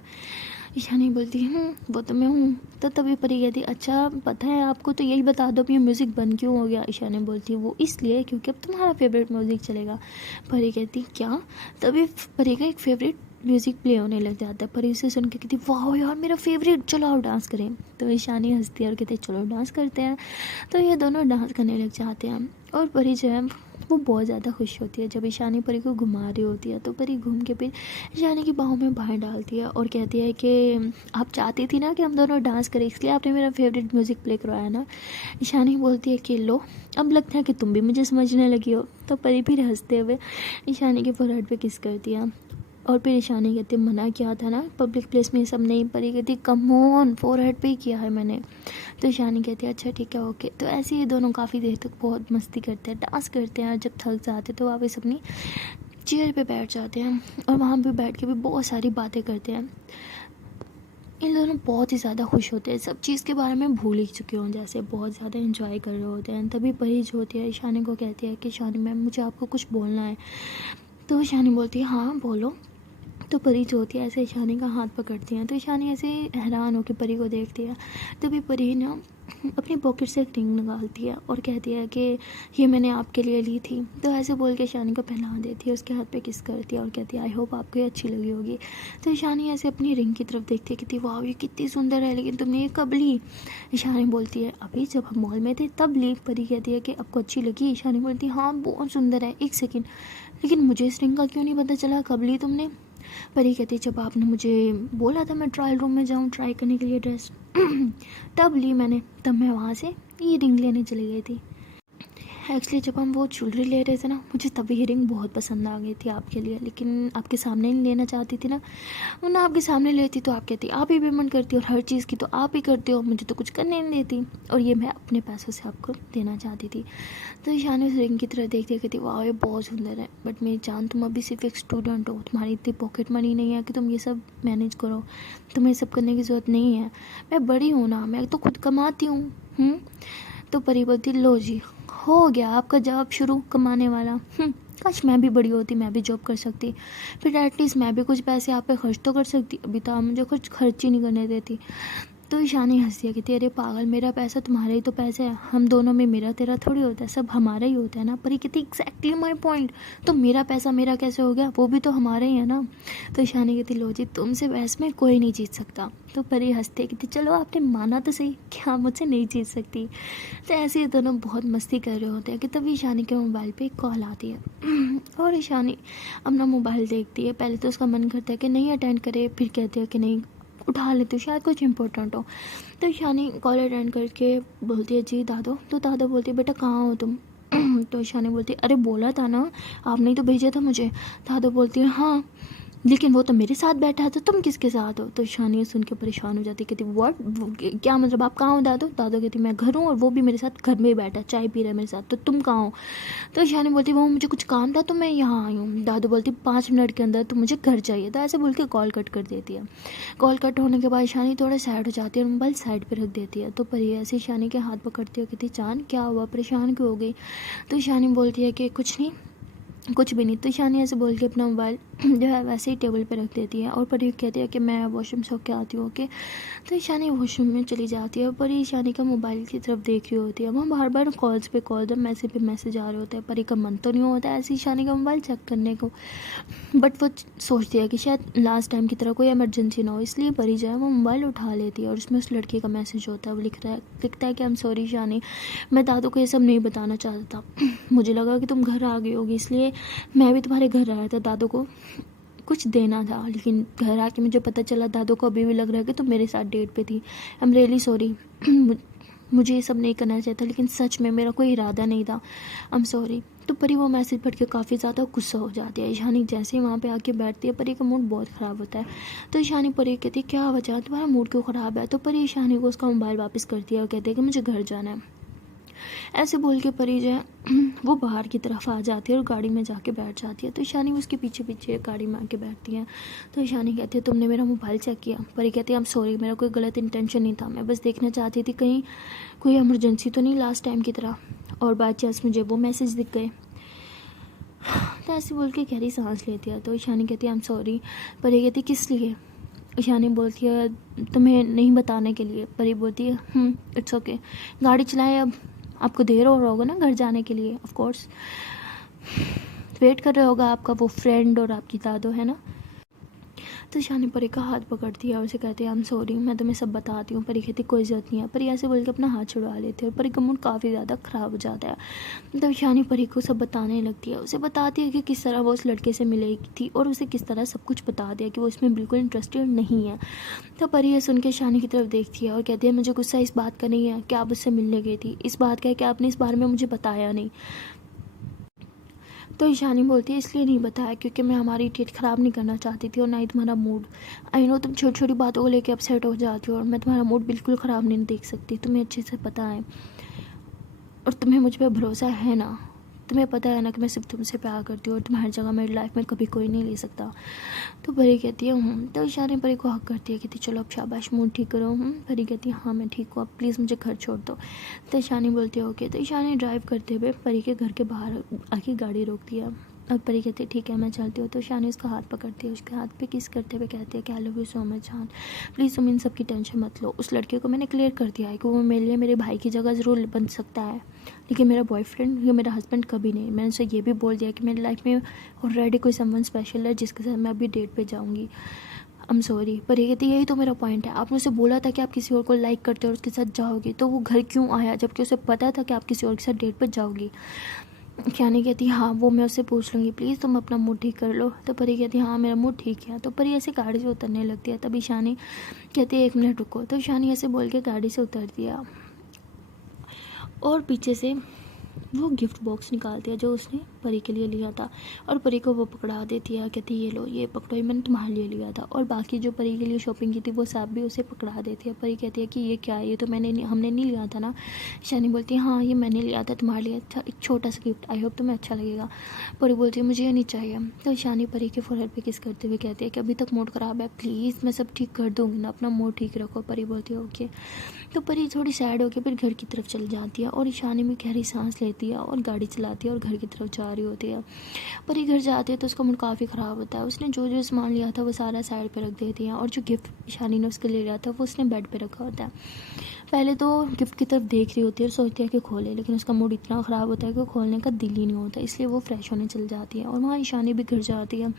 ईशानी बोलती वो तो मैं हूँ। तो तभी परी कहती अच्छा पता है आपको तो यही बता दो ये म्यूज़िक बंद क्यों हो गया। ईशानी बोलती वो इसलिए क्योंकि अब तुम्हारा फेवरेट म्यूज़िक चलेगा। परी कहती क्या। तभी परी का एक फेवरेट म्यूज़िक प्ले होने लग जाता है। परी उसे सुन के कहती वाह यार मेरा फेवरेट, चलो आओ डांस करें। तो ईशानी हंसती है और कहती चलो डांस करते हैं। तो ये दोनों डांस करने लग जाते हैं और परी जो है वो बहुत ज़्यादा खुश होती है। जब ईशानी परी को घुमा रही होती है तो परी घूम के फिर ईशानी की बाहों में बाहें डालती है और कहती है कि आप चाहती थी ना कि हम दोनों डांस करें, इसलिए आपने मेरा फेवरेट म्यूज़िक प्ले करवाया ना। ईशानी बोलती है कि लो अब लगता है कि तुम भी मुझे समझने लगी हो। तो परी फिर हंसते हुए ईशानी के फोरहेड पे किस करती है और फिर ईशानी कहती मना किया था ना पब्लिक प्लेस में सब नहीं। परी कहती कम ऑन फोरहेड पे ही किया है मैंने। तो ईशानी कहती है अच्छा ठीक है ओके। तो ऐसे ये दोनों काफ़ी देर तक बहुत मस्ती करते हैं, डांस करते हैं। जब थक जाते तो वापस अपनी चेयर पे बैठ जाते हैं और वहाँ पे बैठ के भी बहुत सारी बातें करते हैं। इन दोनों बहुत ही ज़्यादा खुश होते हैं, सब चीज़ के बारे में भूल ही चुके हों, जैसे बहुत ज़्यादा एंजॉय कर रहे होते हैं। तभी परी जो होती है ईशानी को कहती है कि ईशानी मैम मुझे आपको कुछ बोलना है। तो ईशानी बोलती है हाँ बोलो। तो परी जो होती है ऐसे ईशानी का हाथ पकड़ती है, तो ईशानी ऐसे हैरान होकर परी को देखती है। तभी परी ना अपनी पॉकेट से एक रिंग निकालती है और कहती है कि ये मैंने आपके लिए ली थी। तो ऐसे बोल के ईशानी को पहना देती है, उसके हाथ पे किस करती है और कहती है आई होप आपको ये अच्छी लगी होगी। तो ईशानी ऐसे अपनी रिंग की तरफ देखती है, कहती है वाह ये कितनी सुंदर है, लेकिन तुमने ये कब ली? ईशानी बोलती है अभी जब हम मॉल में थे तब ली। परी कहती है कि आपको अच्छी लगी? ईशानी बोलती है हाँ बहुत सुंदर है, एक सेकेंड, लेकिन मुझे इस रिंग का क्यों नहीं पता चला, कब ली तुमने? परी कहती जब आपने मुझे बोला था मैं ट्रायल रूम में जाऊँ ट्राई करने के लिए ड्रेस तब ली मैंने, तब मैं वहाँ से ये रिंग लेने चली गई थी। एक्चुअली जब हम वो ज्वेलरी ले रहे थे ना, मुझे तभी ये रिंग बहुत पसंद आ गई थी आपके लिए, लेकिन आपके सामने नहीं लेना चाहती थी ना, वरना आपके सामने लेती तो आप कहती आप ही पेमेंट करती और हर चीज़ की तो आप ही करते हो, मुझे तो कुछ करने नहीं देती, और ये मैं अपने पैसों से आपको देना चाहती थी। तो ईशानी उस रिंग की तरफ देखती कहती वाह ये बहुत सुंदर है, बट मेरी जान तुम अभी सिर्फ एक स्टूडेंट हो, तुम्हारी इतनी पॉकेट मनी नहीं है कि तुम ये सब मैनेज करो, तुम्हें सब करने की ज़रूरत नहीं है, मैं बड़ी हूँ ना, मैं तो खुद कमाती हूँ। तो परी बोलती लो जी हो गया आपका जॉब शुरू कमाने वाला। काश मैं भी बड़ी होती, मैं भी जॉब कर सकती, फिर एटलीस्ट मैं भी कुछ पैसे आप पे खर्च तो कर सकती, अभी तो आप मुझे कुछ खर्च ही नहीं करने देती। तो ईशानी हंसी है कहती अरे पागल, मेरा पैसा तुम्हारा ही तो पैसा है, हम दोनों में मेरा तेरा थोड़ी होता है, सब हमारा ही होता है ना। पर ये कहती एग्जैक्टली माई पॉइंट, तो मेरा पैसा मेरा कैसे हो गया, वो भी तो हमारा ही है ना। तो ईशानी कहती लो जी तुमसे बहस में कोई नहीं जीत सकता। तो परी हंसते कहती चलो आपने माना तो सही, क्या मुझसे नहीं जीत सकती। तो ऐसे ये दोनों बहुत मस्ती कर रहे होते हैं कि तभी ईशानी के मोबाइल पे एक कॉल आती है और ईशानी अपना मोबाइल देखती है। पहले तो उसका मन करता है कि नहीं अटेंड करे, फिर कहती है कि नहीं उठा लेती हूँ, शायद कुछ इंपॉर्टेंट हो। तो ईशानी कॉल अटेंड करके बोलती है जी दादो। तो दादा बोलती है बेटा कहाँ हो तुम? तो ईशानी बोलती है अरे बोला था ना आपने ही तो भेजा था मुझे। दादो बोलती है हाँ लेकिन वो तो मेरे साथ बैठा है, तो तुम किसके साथ हो? तो ईशानी सुन के परेशान हो जाती, कहती व्हाट, क्या मतलब आप कहाँ हो दादो? दादो कहती मैं घर हूँ और वो भी मेरे साथ घर में ही बैठा चाय पी रहा है मेरे साथ, तो तुम कहाँ हो? तो ईशानी बोलती वो मुझे कुछ काम था तो मैं यहाँ आई हूँ। दादू बोलती 5 मिनट के अंदर तो मुझे घर चाहिए। तो ऐसे बोल के कॉल कट कर देती है। कॉल कट होने के बाद ईशानी थोड़ा सैड हो जाती है और मोबाइल साइड पर रख देती है। तो परी ऐसे ईशानी के हाथ पकड़ती है, कहती चांद क्या हुआ, परेशान क्यों हो गई? तो ईशानी बोलती है कि कुछ नहीं कुछ भी नहीं। तो ईशानी ऐसे बोल के अपना मोबाइल जो है वैसे ही टेबल पे रख देती है और परी कहती है कि मैं वॉशरूम से होके आती हूँ ओके। तो ईशानी वॉशरूम में चली जाती है और परी ईशानी का मोबाइल की तरफ देख रही होती है। वहाँ बार बार कॉल्स पे कॉल, जब मैसेज पे मैसेज आ रहे होते हैं, परी का मन तो नहीं होता है ऐसे ईशानी का मोबाइल चेक करने को, बट वो सोचती है कि शायद लास्ट टाइम की तरह कोई इमरजेंसी ना हो, इसलिए परी जो है वो मोबाइल उठा लेती है और उसमें उस लड़के का मैसेज होता है। वो लिखता है कि आई एम सॉरी ईशानी, मैं दादू को ये सब नहीं बताना चाहता था, मुझे लगा कि तुम घर आ गई होगी इसलिए मैं भी तुम्हारे घर आया था दादू को कुछ देना था, लेकिन घर आके मुझे पता चला दादू को अभी भी लग रहा है कि तुम मेरे साथ डेट पे थी। आई एम रियली सॉरी, मुझे ये सब नहीं करना चाहिए था, लेकिन सच में मेरा कोई इरादा नहीं था, आई एम सॉरी। तो परी वो मैसेज पढ़ के काफ़ी ज़्यादा गुस्सा हो जाती है। ईशानी जैसे ही वहाँ पे आके बैठती है परी का मूड बहुत ख़राब होता है। तो ईशानी परी कहती है क्या वजह, तुम्हारा मूड क्यों ख़राब है? तो परी ईशानी को उसका मोबाइल वापस करती है और कहती है कि मुझे घर जाना है। ऐसे बोल के परी जो है वो बाहर की तरफ आ जाती है और गाड़ी में जाके बैठ जाती है। तो ईशानी उसके पीछे पीछे गाड़ी में आके बैठती है। तो ईशानी कहती है तुमने मेरा मोबाइल चेक किया? परी कहती है आई एम सॉरी, मेरा कोई गलत इंटेंशन नहीं था, मैं बस देखना चाहती थी कहीं कोई इमरजेंसी तो नहीं लास्ट टाइम की तरह, और बाई चांस मुझे वो मैसेज दिख गए। तो ऐसे बोल के गहरी सांस लेती है। तो ईशानी कहती है आई एम सॉरी। परी कहती किस लिए? ईशानी बोलती है तुम्हें नहीं बताने के लिए। परी बोलती है इट्स ओके, गाड़ी चलाए, अब आपको देर हो रहा होगा ना घर जाने के लिए, ऑफ कोर्स वेट कर रहा होगा आपका वो फ्रेंड और आपकी दादो, है ना। तो ईशानी परी का हाथ पकड़ती है और उसे कहती है आई एम सॉरी, मैं तुम्हें सब बताती हूँ। परी कहती कोई ज़रूरत नहीं है। परी ऐसे बोल के अपना हाथ छुड़वा लेती है और परी का मूड काफ़ी ज़्यादा ख़राब हो जाता है। तो ईशानी परी को सब बताने लगती है, उसे बताती है कि किस तरह वो उस लड़के से मिली थी और उसे किस तरह सब कुछ बता दिया कि वो इसमें बिल्कुल इंटरेस्टेड नहीं है। तो परी ये सुन के ईशानी की तरफ देखती है और कहती है मुझे गुस्सा इस बात का नहीं है कि आप उससे मिलने गई थी, इस बात का है कि आपने इस बारे में मुझे बताया नहीं। तो ईशानी बोलती है इसलिए नहीं बताया क्योंकि मैं हमारी डेट ख़राब नहीं करना चाहती थी और ना ही तुम्हारा मूड। आई नो तुम छोटी छोटी बातों को लेकर अपसेट हो जाती हो और मैं तुम्हारा मूड बिल्कुल ख़राब नहीं देख सकती, तुम्हें अच्छे से पता है और तुम्हें मुझ पर भरोसा है ना, तुम्हें पता है ना कि मैं सिर्फ तुमसे प्यार करती हूँ और तुम्हारी जगह मेरी लाइफ में कभी कोई नहीं ले सकता। तो परी कहती है तो ईशानी परी को हक करती है, कहती चलो अब शाबाश मूड ठीक करो। परी कहती है हाँ मैं ठीक हूँ, अब प्लीज़ मुझे घर छोड़ दो। तो ईशानी बोलती है ओके। तो ईशानी ड्राइव करते हुए परी के घर के बाहर आके गाड़ी रोकती है और परी कहती है ठीक है मैं चलती हूँ। तो शानी उसका हाथ पकड़ती है, उसके हाथ पे किस करते हुए कहती है कि I love you so much जान, प्लीज़ तुम इन सब की टेंशन मत लो। उस लड़के को मैंने क्लियर कर दिया है कि वो मेरे लिए मेरे भाई की जगह ज़रूर बन सकता है, लेकिन मेरा बॉयफ्रेंड या मेरा हस्बैंड कभी नहीं। मैंने उसे ये भी बोल दिया कि मेरी लाइफ में ऑलरेडी कोई समवन स्पेशल है जिसके साथ मैं अभी डेट पे जाऊँगी। I am sorry. पर ये कहती यही तो मेरा पॉइंट है, आपने उसे बोला था कि आप किसी और को लाइक करते हो और उसके साथ जाओगे, तो वो घर क्यों आया जबकि उसे पता था कि आप किसी और के साथ डेट पर जाओगी। शानी कहती हाँ वो मैं उससे पूछ लूँगी, प्लीज़ तुम अपना मूड ठीक कर लो। तो परी कहती हाँ मेरा मूड ठीक है। तो परी ऐसे गाड़ी से उतरने लगती है, तभी शानी कहती है 1 मिनट रुको। तो शानी ऐसे बोल के गाड़ी से उतर दिया और पीछे से वो गिफ्ट बॉक्स निकालती है जो उसने परी के लिए लिया था, और परी को वो पकड़ा देती है, कहती है ये लो ये पकड़ो, ये मैंने तुम्हारे लिए लिया था। और बाकी जो परी के लिए शॉपिंग की थी वो सब भी उसे पकड़ा देती है। परी कहती है कि ये क्या है, ये तो हमने नहीं लिया था ना। शानी बोलती है हाँ ये मैंने लिया था तुम्हारे लिए, अच्छा एक छोटा सा गिफ्ट, आई होप तुम्हें अच्छा लगेगा। परी बोलती है मुझे ये नहीं चाहिए। तो शानी परी के फोरहेड पे किस करते हुए कहती है कि अभी तक मूड ख़राब है, प्लीज़ मैं सब ठीक कर दूँगी ना, अपना मूड ठीक रखो। परी बोलती है ओके। तो परी थोड़ी सैड होकर फिर घर की तरफ चली जाती है और ईशानी में गहरी सांस लेती है और गाड़ी चलाती है और घर की तरफ जा रही होती है। परी घर जाती है तो उसका मूड काफ़ी ख़राब होता है। उसने जो जो सामान लिया था वो सारा साइड पे रख देती है, और जो गिफ्ट ईशानी ने उसके लिए लिया था वो उसने बेड पे रखा होता है। पहले तो गिफ्ट की तरफ देख रही होती है और सोचती है कि खोले, लेकिन उसका मूड इतना ख़राब होता है कि खोलने का दिल ही नहीं होता, इसलिए वो फ्रेश होने चल जाती है। और वहाँ ईशानी भी घर जाती है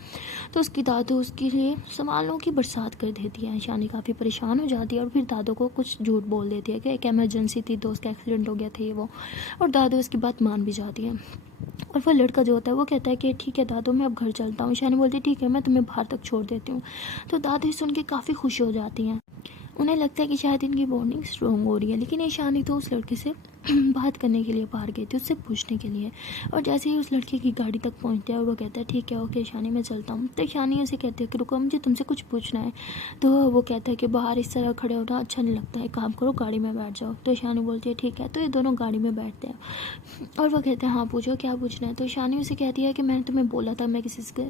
तो उसकी दादू उसके लिए सामानों की बरसात कर देती है। ईशानी काफ़ी परेशान हो जाती है और फिर दादू को कुछ झूठ बोल देती है कि एक इमरजेंसी थी, दोस्त का एक्सीडेंट हो गया था ये वो, और दादू उसकी बात मान भी जाती है। और वो लड़का जो होता है वो कहता है कि ठीक है दादू मैं अब घर चलता हूँ। ईशानी बोलती है ठीक है मैं तुम्हें बाहर तक छोड़ देती हूँ। तो दादी सुन के काफ़ी खुश हो जाती हैं, उन्हें लगता है कि शायद इनकी बॉन्डिंग स्ट्रॉन्ग हो रही है। लेकिन ईशानी तो उस लड़के से बात करने के लिए बाहर गई थी, उससे पूछने के लिए। और जैसे ही उस लड़के की गाड़ी तक पहुंचता है और वो कहता है ठीक है ओके ईशानी मैं चलता हूँ। तो ईशानी उसे कहती है कि रुको मुझे तुमसे कुछ पूछना है। तो वो कहता है कि बाहर इस तरह खड़े होना अच्छा नहीं लगता है, काम करो गाड़ी में बैठ जाओ। तो ईशानी बोलती है ठीक है। तो ये दोनों गाड़ी में बैठते हैं और वो कहते हैं हाँ पूछो क्या पूछना है। तो ईशानी उसे कहती है कि मैंने तुम्हें बोला था मैं किसी से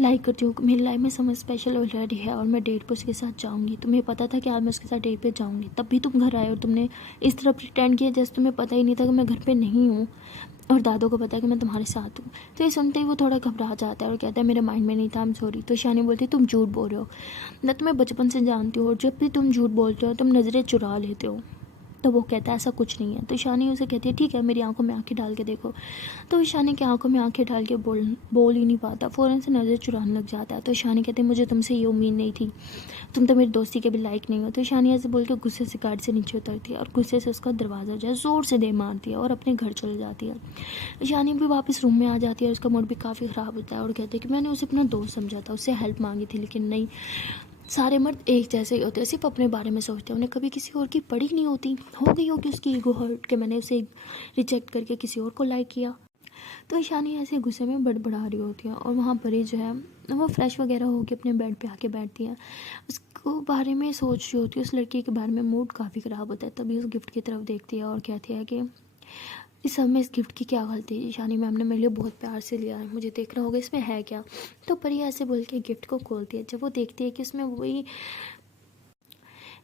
लाइक करती हूँ, मेरी लाइफ में समझ स्पेशल ऑलरेडी है और मैं डेट पर उसके साथ जाऊँगी। तुम्हें पता था कि आज मैं उसके साथ डेट पे जाऊँगी, तब भी तुम घर आए और तुमने इस तरह प्रिटेंड किया जैसे तुम्हें पता ही नहीं था कि मैं घर पे नहीं हूँ और दादू को पता है कि मैं तुम्हारे साथ हूँ। तो ये सुनते ही वो थोड़ा घबरा जाता है और कहता है मेरे माइंड में नहीं था, आई एम सॉरी। तो शानी बोलती है तुम झूठ बोल रहे हो, मैं तुम्हें बचपन से जानती हूँ और जब भी तुम झूठ बोलते हो तुम नज़रें चुरा लेते हो। तो वो कहता है ऐसा कुछ नहीं है। तो ईशानी उसे कहती है ठीक है मेरी आंखों में आंखें डाल के देखो। तो ईशानी की आंखों में आंखें डाल के बोल ही नहीं पाता, फ़ौरन से नज़र चुराने लग जाता है। तो ईशानी कहती है मुझे तुमसे ये उम्मीद नहीं थी, तुम तो मेरी दोस्ती के भी लायक नहीं हो। तो ईशानी ऐसे बोल के गुस्से से गाड़ी से नीचे उतरती है और गुस्से से उसका दरवाज़ा जो है ज़ोर से दे मारती है और अपने घर चली जाती है। ईशानी भी वापस रूम में आ जाती है और उसका मूड भी काफ़ी ख़राब होता है और कहती है कि मैंने उसे अपना दोस्त समझा था, उससे हेल्प मांगी थी, लेकिन नहीं, सारे मर्द एक जैसे ही होते हैं, सिर्फ अपने बारे में सोचते हैं, उन्हें कभी किसी और की पड़ी नहीं होती। हो गई होगी उसकी ईगो हर्ट कि मैंने उसे रिजेक्ट करके किसी और को लाइक किया। तो ईशानी ऐसे गुस्से में बड़बड़ा रही होती है और वहाँ पर ही जो है वो फ्रेश वगैरह होकर अपने बेड पे आके बैठती है, उसको बारे में सोच रही होती है, उस लड़की के बारे में मूड काफ़ी ख़राब होता है। तभी उस गिफ्ट की तरफ देखती है और कहती है कि इस सब में इस गिफ्ट की क्या गलती है, ईशानी मैम ने मेरे लिए बहुत प्यार से लिया है, मुझे देखना होगा इसमें है क्या। तो परी ऐसे बोल के गिफ्ट को खोलती है। जब वो देखती है कि उसमें वही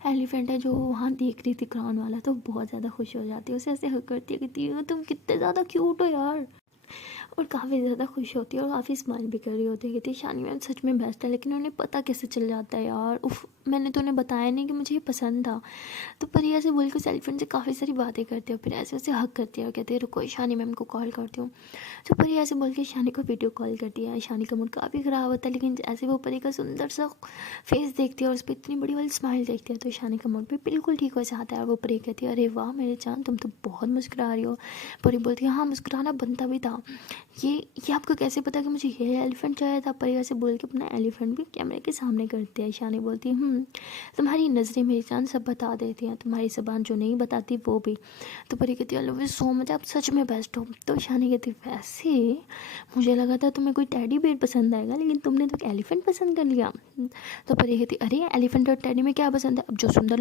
एलिफेंट है जो वहाँ देख रही थी क्राउन वाला, तो बहुत ज़्यादा खुश हो जाती है, उसे ऐसे हक करती है, कहती है तुम कितने ज़्यादा क्यूट हो यार, और काफ़ी ज़्यादा खुश होती है और काफ़ी स्माइल भी कर रही होती है। कहती है शानी मैम सच में बेस्ट है, लेकिन उन्हें पता कैसे चल जाता है यार, उफ मैंने तो उन्हें बताया नहीं कि मुझे ये पसंद था। तो परी ऐसे बोल के एलिफेंट से काफ़ी सारी बातें करती है, फिर ऐसे उसे हक करती है और कहती है रुको शानी मैम को कॉल करती हूँ। तो परी ऐसे बोल के शानी को वीडियो कॉल करती है। शानी का मूड काफ़ी ख़राब होता है, लेकिन ऐसे वो परी का सुंदर सा फेस देखती है और उस पर इतनी बड़ी वाली स्माइल देखती है तो शानी का मूड भी बिल्कुल ठीक हो जाता है। वो परी कहती है अरे वाह मेरे जान तुम तो बहुत मुस्कुरा रही हो। परी बोलती है हाँ मुस्कुराना बनता भी था, ये आपको कैसे पता कि मुझे ये एलिफेंट चाहिए था। परी ऐसे बोल के अपना एलिफेंट भी कैमरे के सामने करते हैं। शानी बोलती है तुम्हारी नज़रें मेरी जान सब बता देती हैं, तुम्हारी ज़बान जो नहीं बताती वो भी। तो परी कहती है लव यू सो मच, आप सच में बेस्ट हो। तो शानी कहती वैसे मुझे लगा था तुम्हें कोई टेडी बेयर पसंद आएगा, लेकिन तुमने तो एलिफेंट पसंद कर लिया। तो परी कहती अरे एलिफेंट और टेडी में क्या पसंद है, अब जो सुंदर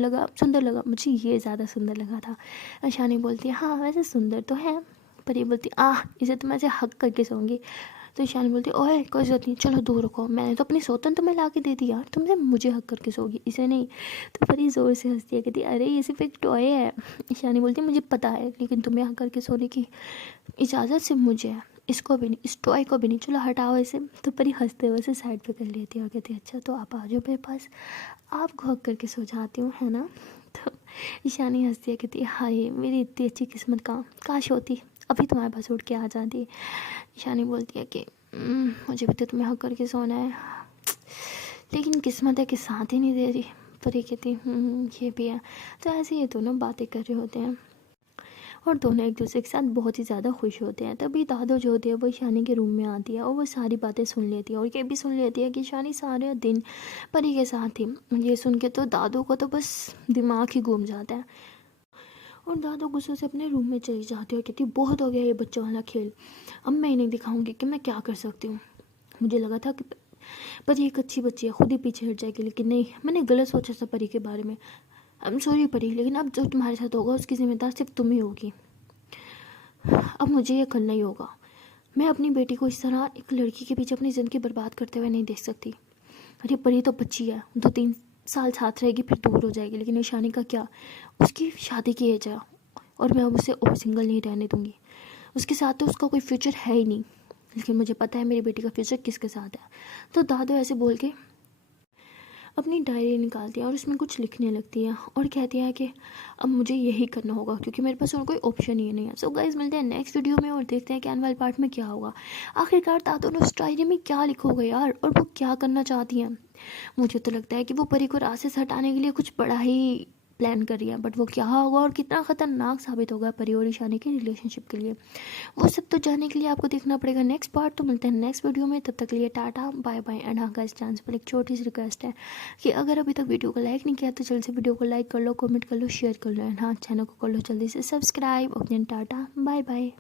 लगा, मुझे ये ज़्यादा सुंदर लगा था। शानी बोलती है हाँ वैसे सुंदर तो है। परी बोलती इसे तो मैं ऐसे हक करके सोऊंगी। तो ईशानी बोलती ओए कोई ज़रूरत नहीं, चलो दूर रखो, मैंने तो अपनी सोतन तुम्हें ला के दे दी यार, तुमसे मुझे हक करके सोगी इसे नहीं। तो परी ज़ोर से हंसती है, कहती अरे ये सिर्फ एक टॉय है। ईशानी बोलती मुझे पता है, लेकिन तुम्हें हक करके सोने की इजाज़त सिर्फ मुझे है, इसको भी नहीं, इस टॉय को भी नहीं, चलो हटाओ इसे। तो परी हंसते हुए से साइड पे कर लेती है और कहती है अच्छा तो आप आ जाओ मेरे पास, आप घोंक करके सो जाती हूँ, है ना। तो ईशानी हंसती है, कहती है हाय मेरी इतनी अच्छी किस्मत काश होती, अभी तुम्हारे पास उठ के आ जाती। ईशानी बोलती है कि मुझे भी तो तुम्हें हक करके सोना है, लेकिन किस्मत है कि साथ ही नहीं दे रही। परी कहती ये भी है। तो ऐसे ये दोनों बातें कर रहे होते हैं और दोनों एक दूसरे के साथ बहुत ही ज़्यादा खुश होते हैं। तभी दादो जो होती है वो ईशानी के रूम में आती है और वो सारी बातें सुन लेती है और ये भी सुन लेती है कि ईशानी सारे दिन परी के साथ थी। ये सुन के तो दादो को तो बस दिमाग ही घूम जाता है और दादो गुस्से से अपने रूम में चली जाती है और कहती बहुत हो गया ये बच्चों वाला खेल, अब मैं इन्हें दिखाऊंगी कि मैं क्या कर सकती हूँ। मुझे लगा था कि परी एक अच्छी बच्ची है, खुद ही पीछे हट जाएगी, लेकिन नहीं, मैंने गलत सोचा था परी के बारे में। आई एम सॉरी परी, लेकिन अब जो तुम्हारे साथ होगा उसकी जिम्मेदार सिर्फ तुम ही होगी। अब मुझे ये करना ही होगा। मैं अपनी बेटी को इस तरह एक लड़की के पीछे अपनी ज़िंदगी बर्बाद करते हुए नहीं देख सकती। अरे परी तो बच्ची है, 2-3 साल साथ रहेगी फिर दूर हो जाएगी, लेकिन ईशानी का क्या, उसकी शादी की एज है और मैं अब उसे और सिंगल नहीं रहने दूंगी। उसके साथ तो उसका कोई फ्यूचर है ही नहीं, लेकिन मुझे पता है मेरी बेटी का फ्यूचर किसके साथ है। तो दादो ऐसे बोल के अपनी डायरी निकालती है और उसमें कुछ लिखने लगती है और कहती है कि अब मुझे यही करना होगा क्योंकि मेरे पास और कोई ऑप्शन ही नहीं है। सो गाइस मिलते हैं नेक्स्ट वीडियो में और देखते हैं कि आने वाले पार्ट में क्या होगा। आखिरकार दादो ने उस डायरी में क्या लिखोगे यार, और वो क्या करना चाहती हैं। मुझे तो लगता है कि वो परी को रास्ते से हटाने के लिए कुछ बड़ा ही प्लान कर रही है, बट वो क्या होगा और कितना ख़तरनाक साबित होगा परी और ईशानी के रिलेशनशिप के लिए, वो सब तो जानने के लिए आपको देखना पड़ेगा नेक्स्ट पार्ट। तो मिलते हैं नेक्स्ट वीडियो में, तब तक के लिए टाटा बाय बाय। एंड हाँ गाइस, चांस पर एक छोटी सी रिक्वेस्ट है कि अगर अभी तक वीडियो को लाइक नहीं किया तो जल्दी से वीडियो को लाइक कर लो, कमेंट कर लो, शेयर कर लो, एंड हाँ चैनल को कर लो जल्दी से subscribe. Okay tata bye bye.